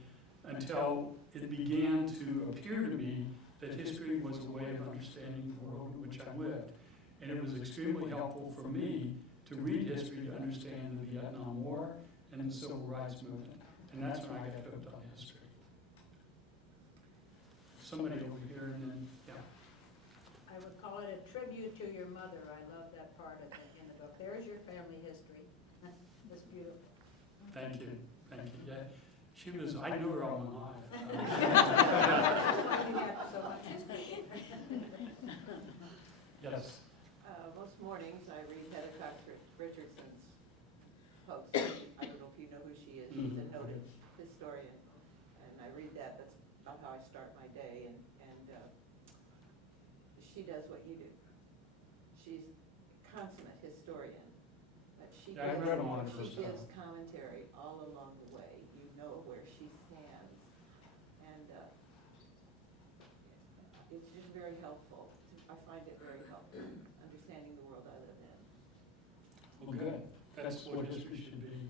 until it began to appear to me that history was a way of understanding the world in which I lived. And it was extremely helpful for me to read history to understand the Vietnam War and the Civil Rights Movement. And that's when I got hooked on history. Somebody over here and then, yeah. I would call it a tribute to your mother. I love that part of the, in the book. There's your family history. That's beautiful. Thank you, thank you. Yeah, she was, I knew her all my life. That's why you have so much history. Yes. Most mornings I read Hedda Richardson's post. I don't know if you know who she is. She's a noted historian. And I read that. That's about how I start my day. And she does what you do. She's a consummate historian. But she Yeah, I read them all the she first time. gives commentary all along the way. You know where she stands. And it's just very helpful. I find it very helpful, understanding the world I live in. Well, good. That's what history should be.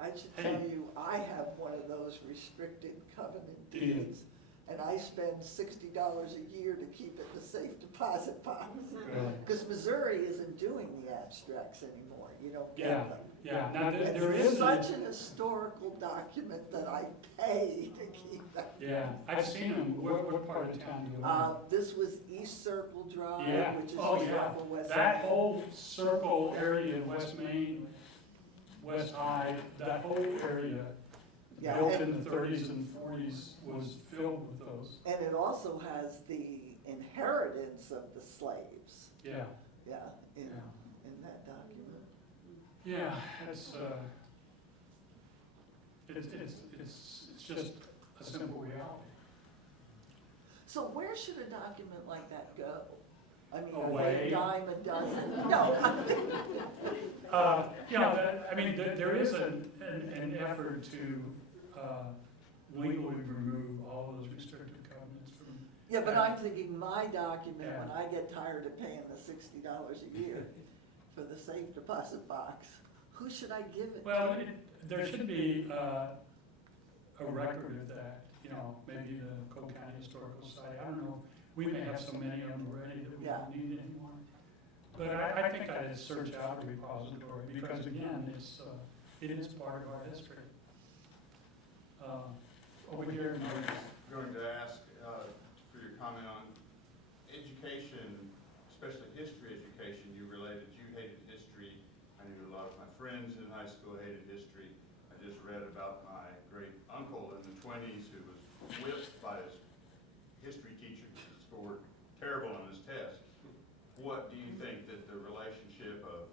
I should Hey. tell you, I have one of those restricted covenant Do you? deeds. And I spend $60 a year to keep it in the safe deposit box. Really? Because Missouri isn't doing the abstracts anymore, you don't Yeah, get them. yeah. Now, there It's is such a, an historical document that I pay to keep that. yeah, I've seen them. What part of town do you live This was East Circle Drive, Yeah. which is Oh, just yeah. off of West. That whole circle area in West Main, West High, that whole area, Yeah, built and- in the 30s and 40s, was filled with those. And it also has the inheritance of the slaves, Yeah, yeah, in yeah. that document. Yeah, it's just a simple reality. So where should a document like that go? I mean, Away. are they a dime a dozen? No. You know, I mean, there is an effort to legally remove all those restrictive covenants from. Yeah, but I'm thinking my document, Yeah. when I get tired of paying the $60 a year for the safe deposit box, who should I give it to? Well, there should be a record of that, you know, maybe the Cole County Historical Society. I don't know, we may have so many of them already that we Yeah. don't need anymore. But I think I'd search out a repository because again, it is part of our history. Over here, I'm going to ask for your comment on education, especially history education. You related, you hated history. I knew a lot of my friends in high school hated history. I just read about my great uncle in the 20s who was whipped by his history teacher who scored terrible on his test. What do you think that the relationship of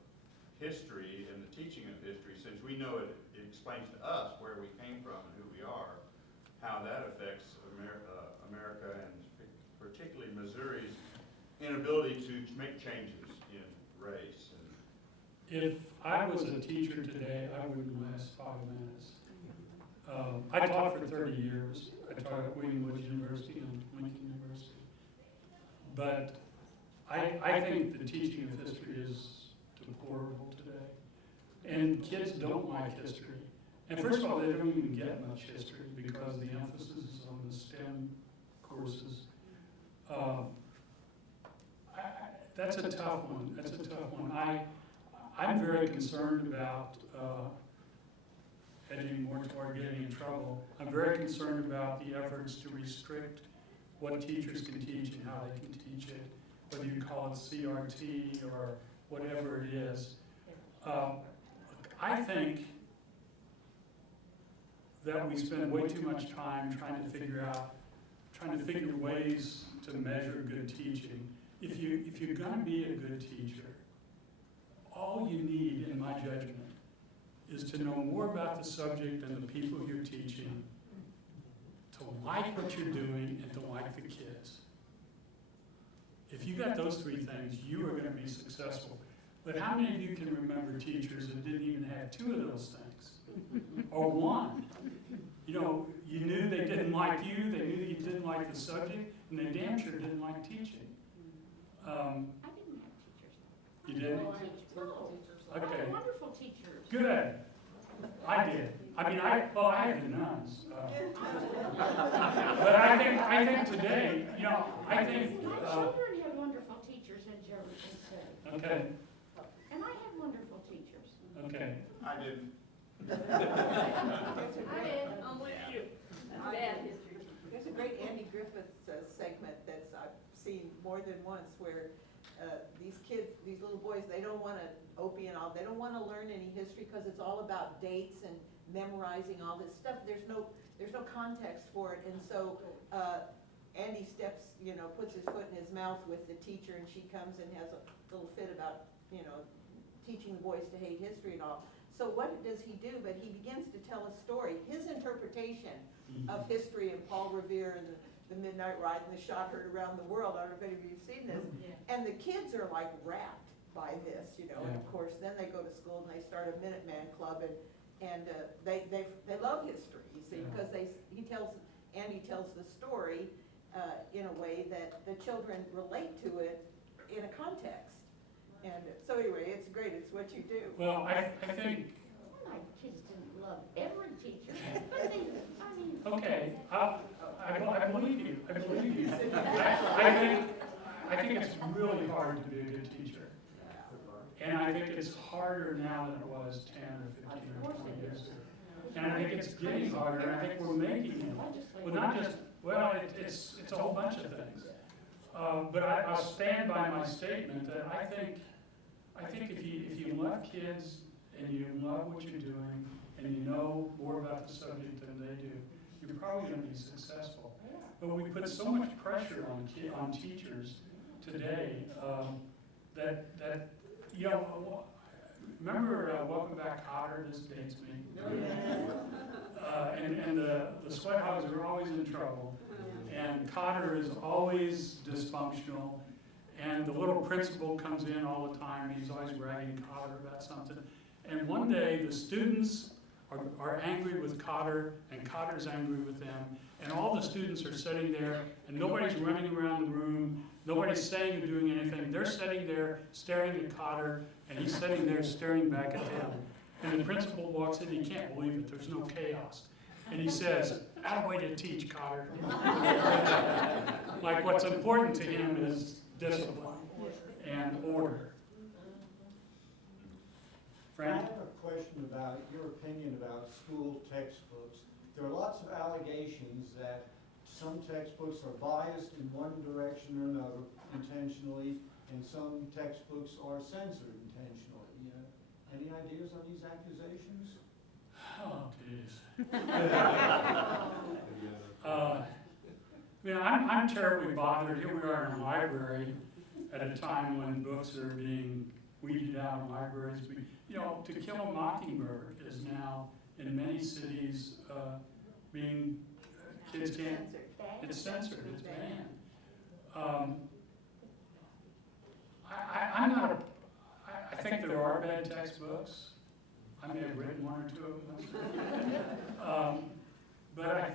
history and the teaching of history, since we know it explains to us where we came from and who we are, how that affects America and particularly Missouri's inability to make changes in race? if I was a teacher today, I wouldn't last 5 minutes. I taught for 30 years. I taught at William Woods University and Lincoln University. But I think the teaching of history is deplorable today. And kids don't like history. And first of all, they don't even get much history because the emphasis is on the STEM courses. That's a tough one. That's a tough one. I'm very concerned about heading more toward getting in trouble. I'm very concerned about the efforts to restrict what teachers can teach and how they can teach it, whether you call it CRT or whatever it is. I think that we spend way too much time trying to figure ways to measure good teaching. If you're gonna be a good teacher, all you need, in my judgment, is to know more about the subject and the people you're teaching, to like what you're doing and to like the kids. If you got those three things, you are gonna be successful. But how many of you can remember teachers that didn't even have two of those things? Or one? You know, you knew they didn't like you, they knew you didn't like the subject, and they damn sure didn't like teaching. I didn't have teachers. You didn't? No. I Okay. had wonderful teachers. Good. I did. I mean, I had the nuns. But I think today, you know, I think, My children had wonderful teachers, as Jerry can say. okay, And I had wonderful teachers. okay. I didn't. I did, I'm with you. Bad history teacher. There's a great Andy Griffith segment that's I've seen more than once where these kids, these little boys, they don't want to Opie and all, they don't want to learn any history because it's all about dates and memorizing all this stuff. There's no context for it, and so Andy steps, puts his foot in his mouth with the teacher, and she comes and has a little fit about, teaching the boys to hate history and all. So what does he do? But he begins to tell a story, his interpretation of history and Paul Revere and the Midnight Ride and the shot heard around the world. I don't know if any of you have seen this. Yeah. And the kids are like rapt by this, and Yeah. of course, then they go to school and they start a Minuteman Club, and they love history, you see, Yeah. because Andy tells the story in a way that the children relate to it in a context. And so anyway, it's great, it's what you do. Well, I think, My kids didn't love every teacher, but they, I mean. okay, I believe you, I believe you. I think it's really hard to be a good teacher. And I think it's harder now than it was 10 or 15 or 20 years ago. And I think it's getting harder, and I think we're making it. Well, not just, it's a whole bunch of things. But I'll stand by my statement that I think if you love kids and you love what you're doing and you know more about the subject than they do, you're probably going to be successful. But we put so much pressure on teachers today that remember Welcome Back Cotter? This dates me. And the sweat hogs are always in trouble. And Cotter is always dysfunctional, and the little principal comes in all the time, and he's always bragging Cotter about something. And one day, the students are angry with Cotter, and Cotter's angry with them, and all the students are sitting there, and nobody's running around the room, nobody's saying or doing anything. They're sitting there staring at Cotter, and he's sitting there staring back at them. And the principal walks in, he can't believe it, there's no chaos. And he says, "Atta way to teach, Cotter." Like what's important to him is discipline and order. I Friend? have a question about your opinion about school textbooks. There are lots of allegations that some textbooks are biased in one direction or another intentionally, and some textbooks are censored intentionally. Any ideas on these accusations? Oh, geez. I'm terribly bothered. Here we are in a library at a time when books are being weeded out in libraries. To Kill a Mockingbird is now in many cities being, kids can't, it's censored, it's banned. I think there are bad textbooks. I may have written one or two of them. But I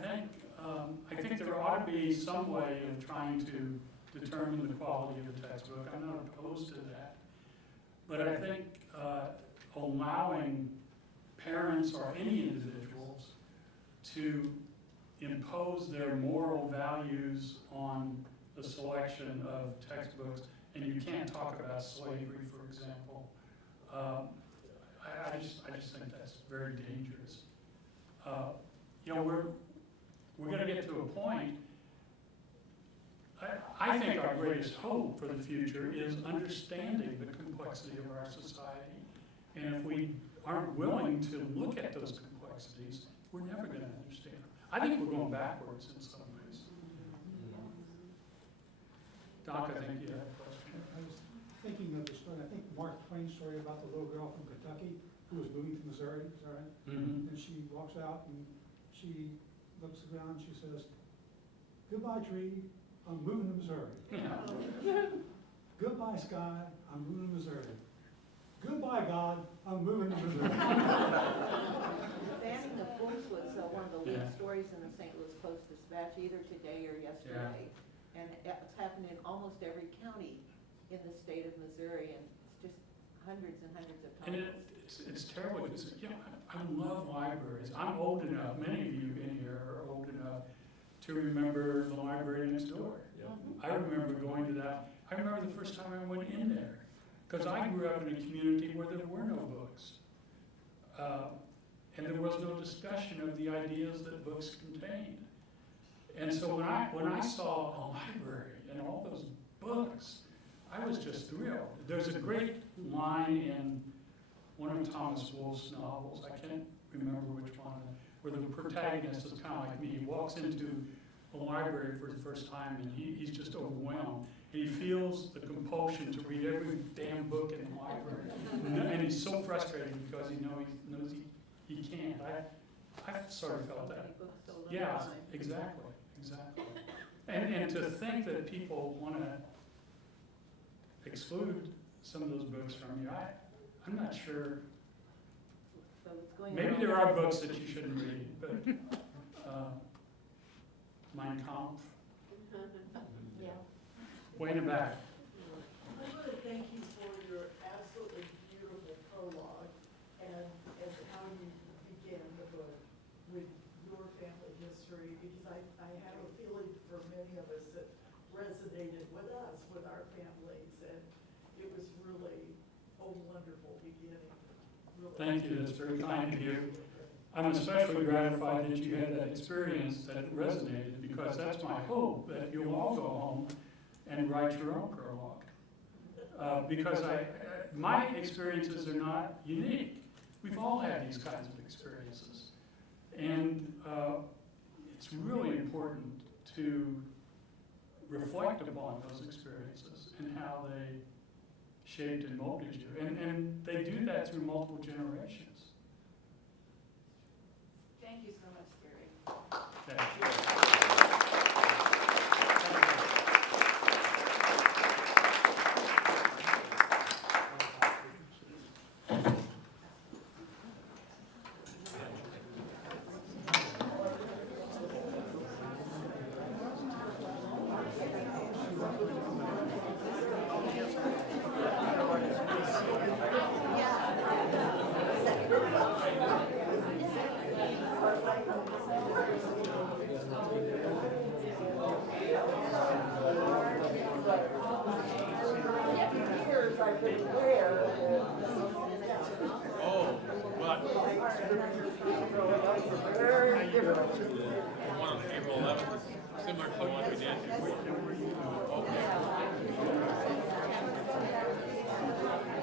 think there ought to be some way of trying to determine the quality of a textbook. I'm not opposed to that. But I think allowing parents or any individuals to impose their moral values on the selection of textbooks, and you can't talk about slavery, for example. I just think that's very dangerous. We're going to get to a point. I think our greatest hope for the future is understanding the complexity of our society. And if we aren't willing to look at those complexities, we're never going to understand them. I think we're going backwards in some ways. Doc, I think you had a question. I was thinking of the story, I think Mark Twain's story about the little girl from Kentucky who was moving to Missouri, is that right? Mm-hmm. And she walks out and she looks around, she says, "Goodbye, tree, I'm moving to Missouri." Yeah. Goodbye, sky, I'm moving to Missouri. Goodbye, God, I'm moving to Missouri. The banning of books was one of the lead Yeah. stories in the St. Louis Post-Dispatch, either today or yesterday. And it's happened in almost every county in the state of Missouri, and it's just hundreds and hundreds of And titles. it's terrible, because, I love libraries. I'm old enough, many of you in here are old enough to remember the library next door. I remember going to that, I remember the first time I went in there, because I grew up in a community where there were no books. And there was no discussion of the ideas that books contained. And so when I saw a library and all those books, I was just thrilled. There's a great line in one of Thomas Wolfe's novels, I can't remember which one, where the protagonist is kind of like me. He walks into a library for the first time and he's just overwhelmed. And he feels the compulsion to read every damn book in the library. And he's so frustrated because he knows he can't. I sort of felt that. Many books sold Yeah, online. exactly. And to think that people want to exclude some of those books from you, I'm not sure. So it's going Maybe around. there are books that you shouldn't read, but Mein Kampf, Yeah. way in the back. I want to thank you for your absolutely beautiful prologue and how you began the book with your family history, because I have a feeling for many of us that resonated with us, with our families, and it was really a wonderful beginning. Really. Thank you, that's very kind of you. I'm especially gratified that you had that experience that resonated, because that's my hope, that you'll all go home and write your own prologue. Because my experiences are not unique. We've all had these kinds of experiences. And it's really important to reflect upon those experiences and how they shaped and molded you. And they do that through multiple generations. Thank you so much, Gary. Okay. Oh, what? One on April 11th, similar to the one we did. Okay.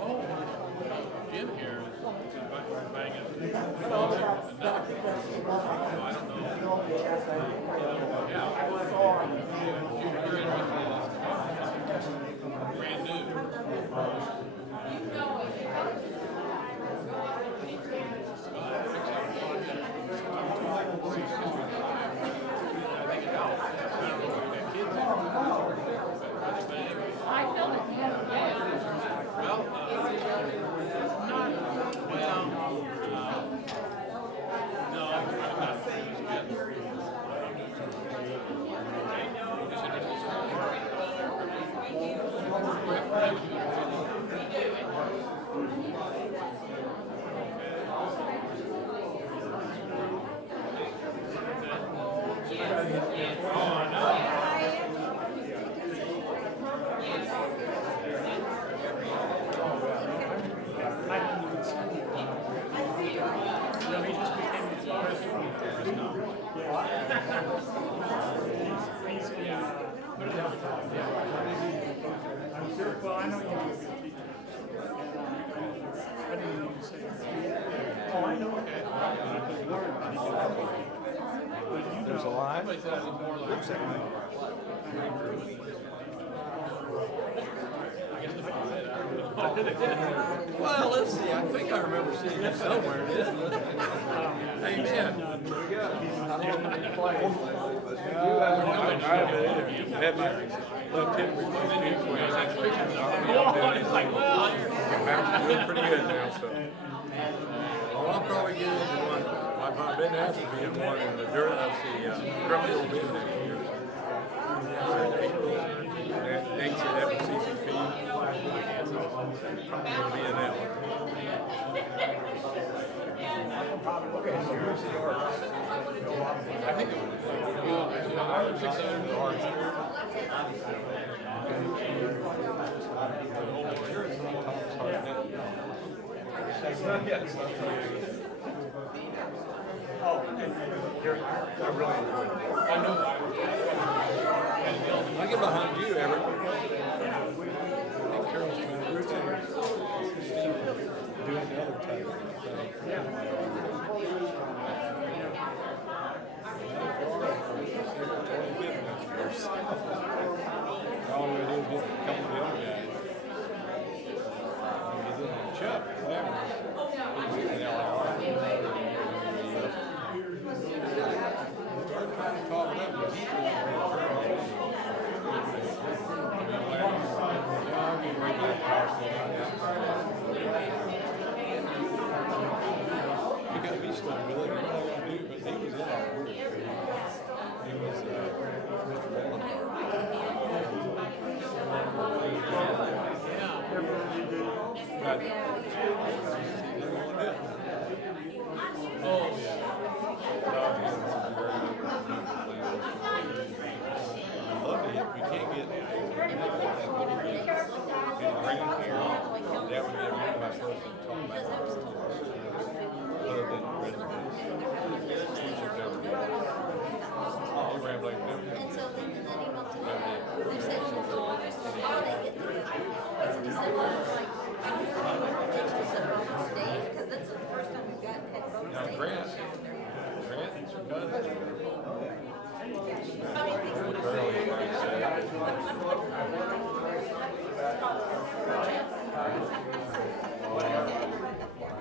Oh, Jim here is banging. Another. I don't know. Yeah. You're interested in this. Brand new. I filled it, yeah. Well, not, well, no, I'm not. Well, I know you were a good teacher. I didn't know you said that. Oh, I know. Okay. There's a lot. Somebody said I look more like. I guess if I said, I don't know. Well, let's see, I think I remember seeing it somewhere, didn't I? Amen. Here we go. I don't know if it's playing, but haven't either. Had my little kid was when I was actually in the Army, I'm doing doing pretty good now, so. Well, I'll probably get into one. I've been asked to be in one in the criminal business year. Dates at FCCP. Probably gonna be in that one. I think it was, I was 600 the arts. Oh, and Gary, I really enjoyed it. I know that I would. I get behind you, Everett. I think Carol's trying to doing the other type of thing. All we do is get a couple of the other guys. Chuck, started trying to talk it up, but he's going to because we still really don't know what to do, but he was in our group. He was Mr. Ballantyne. Oh, yeah. I'd love to, if we can't get a grant here, that would give me myself some talk about other than residents. Teacher government. You ran like them. And so then he went to they said, how they get the budget. So he said, well, it's like, I was thinking about potentially set up on state, because that's the first time we've gotten head vote Now, state. grants are good. I mean, these Barely, like I said.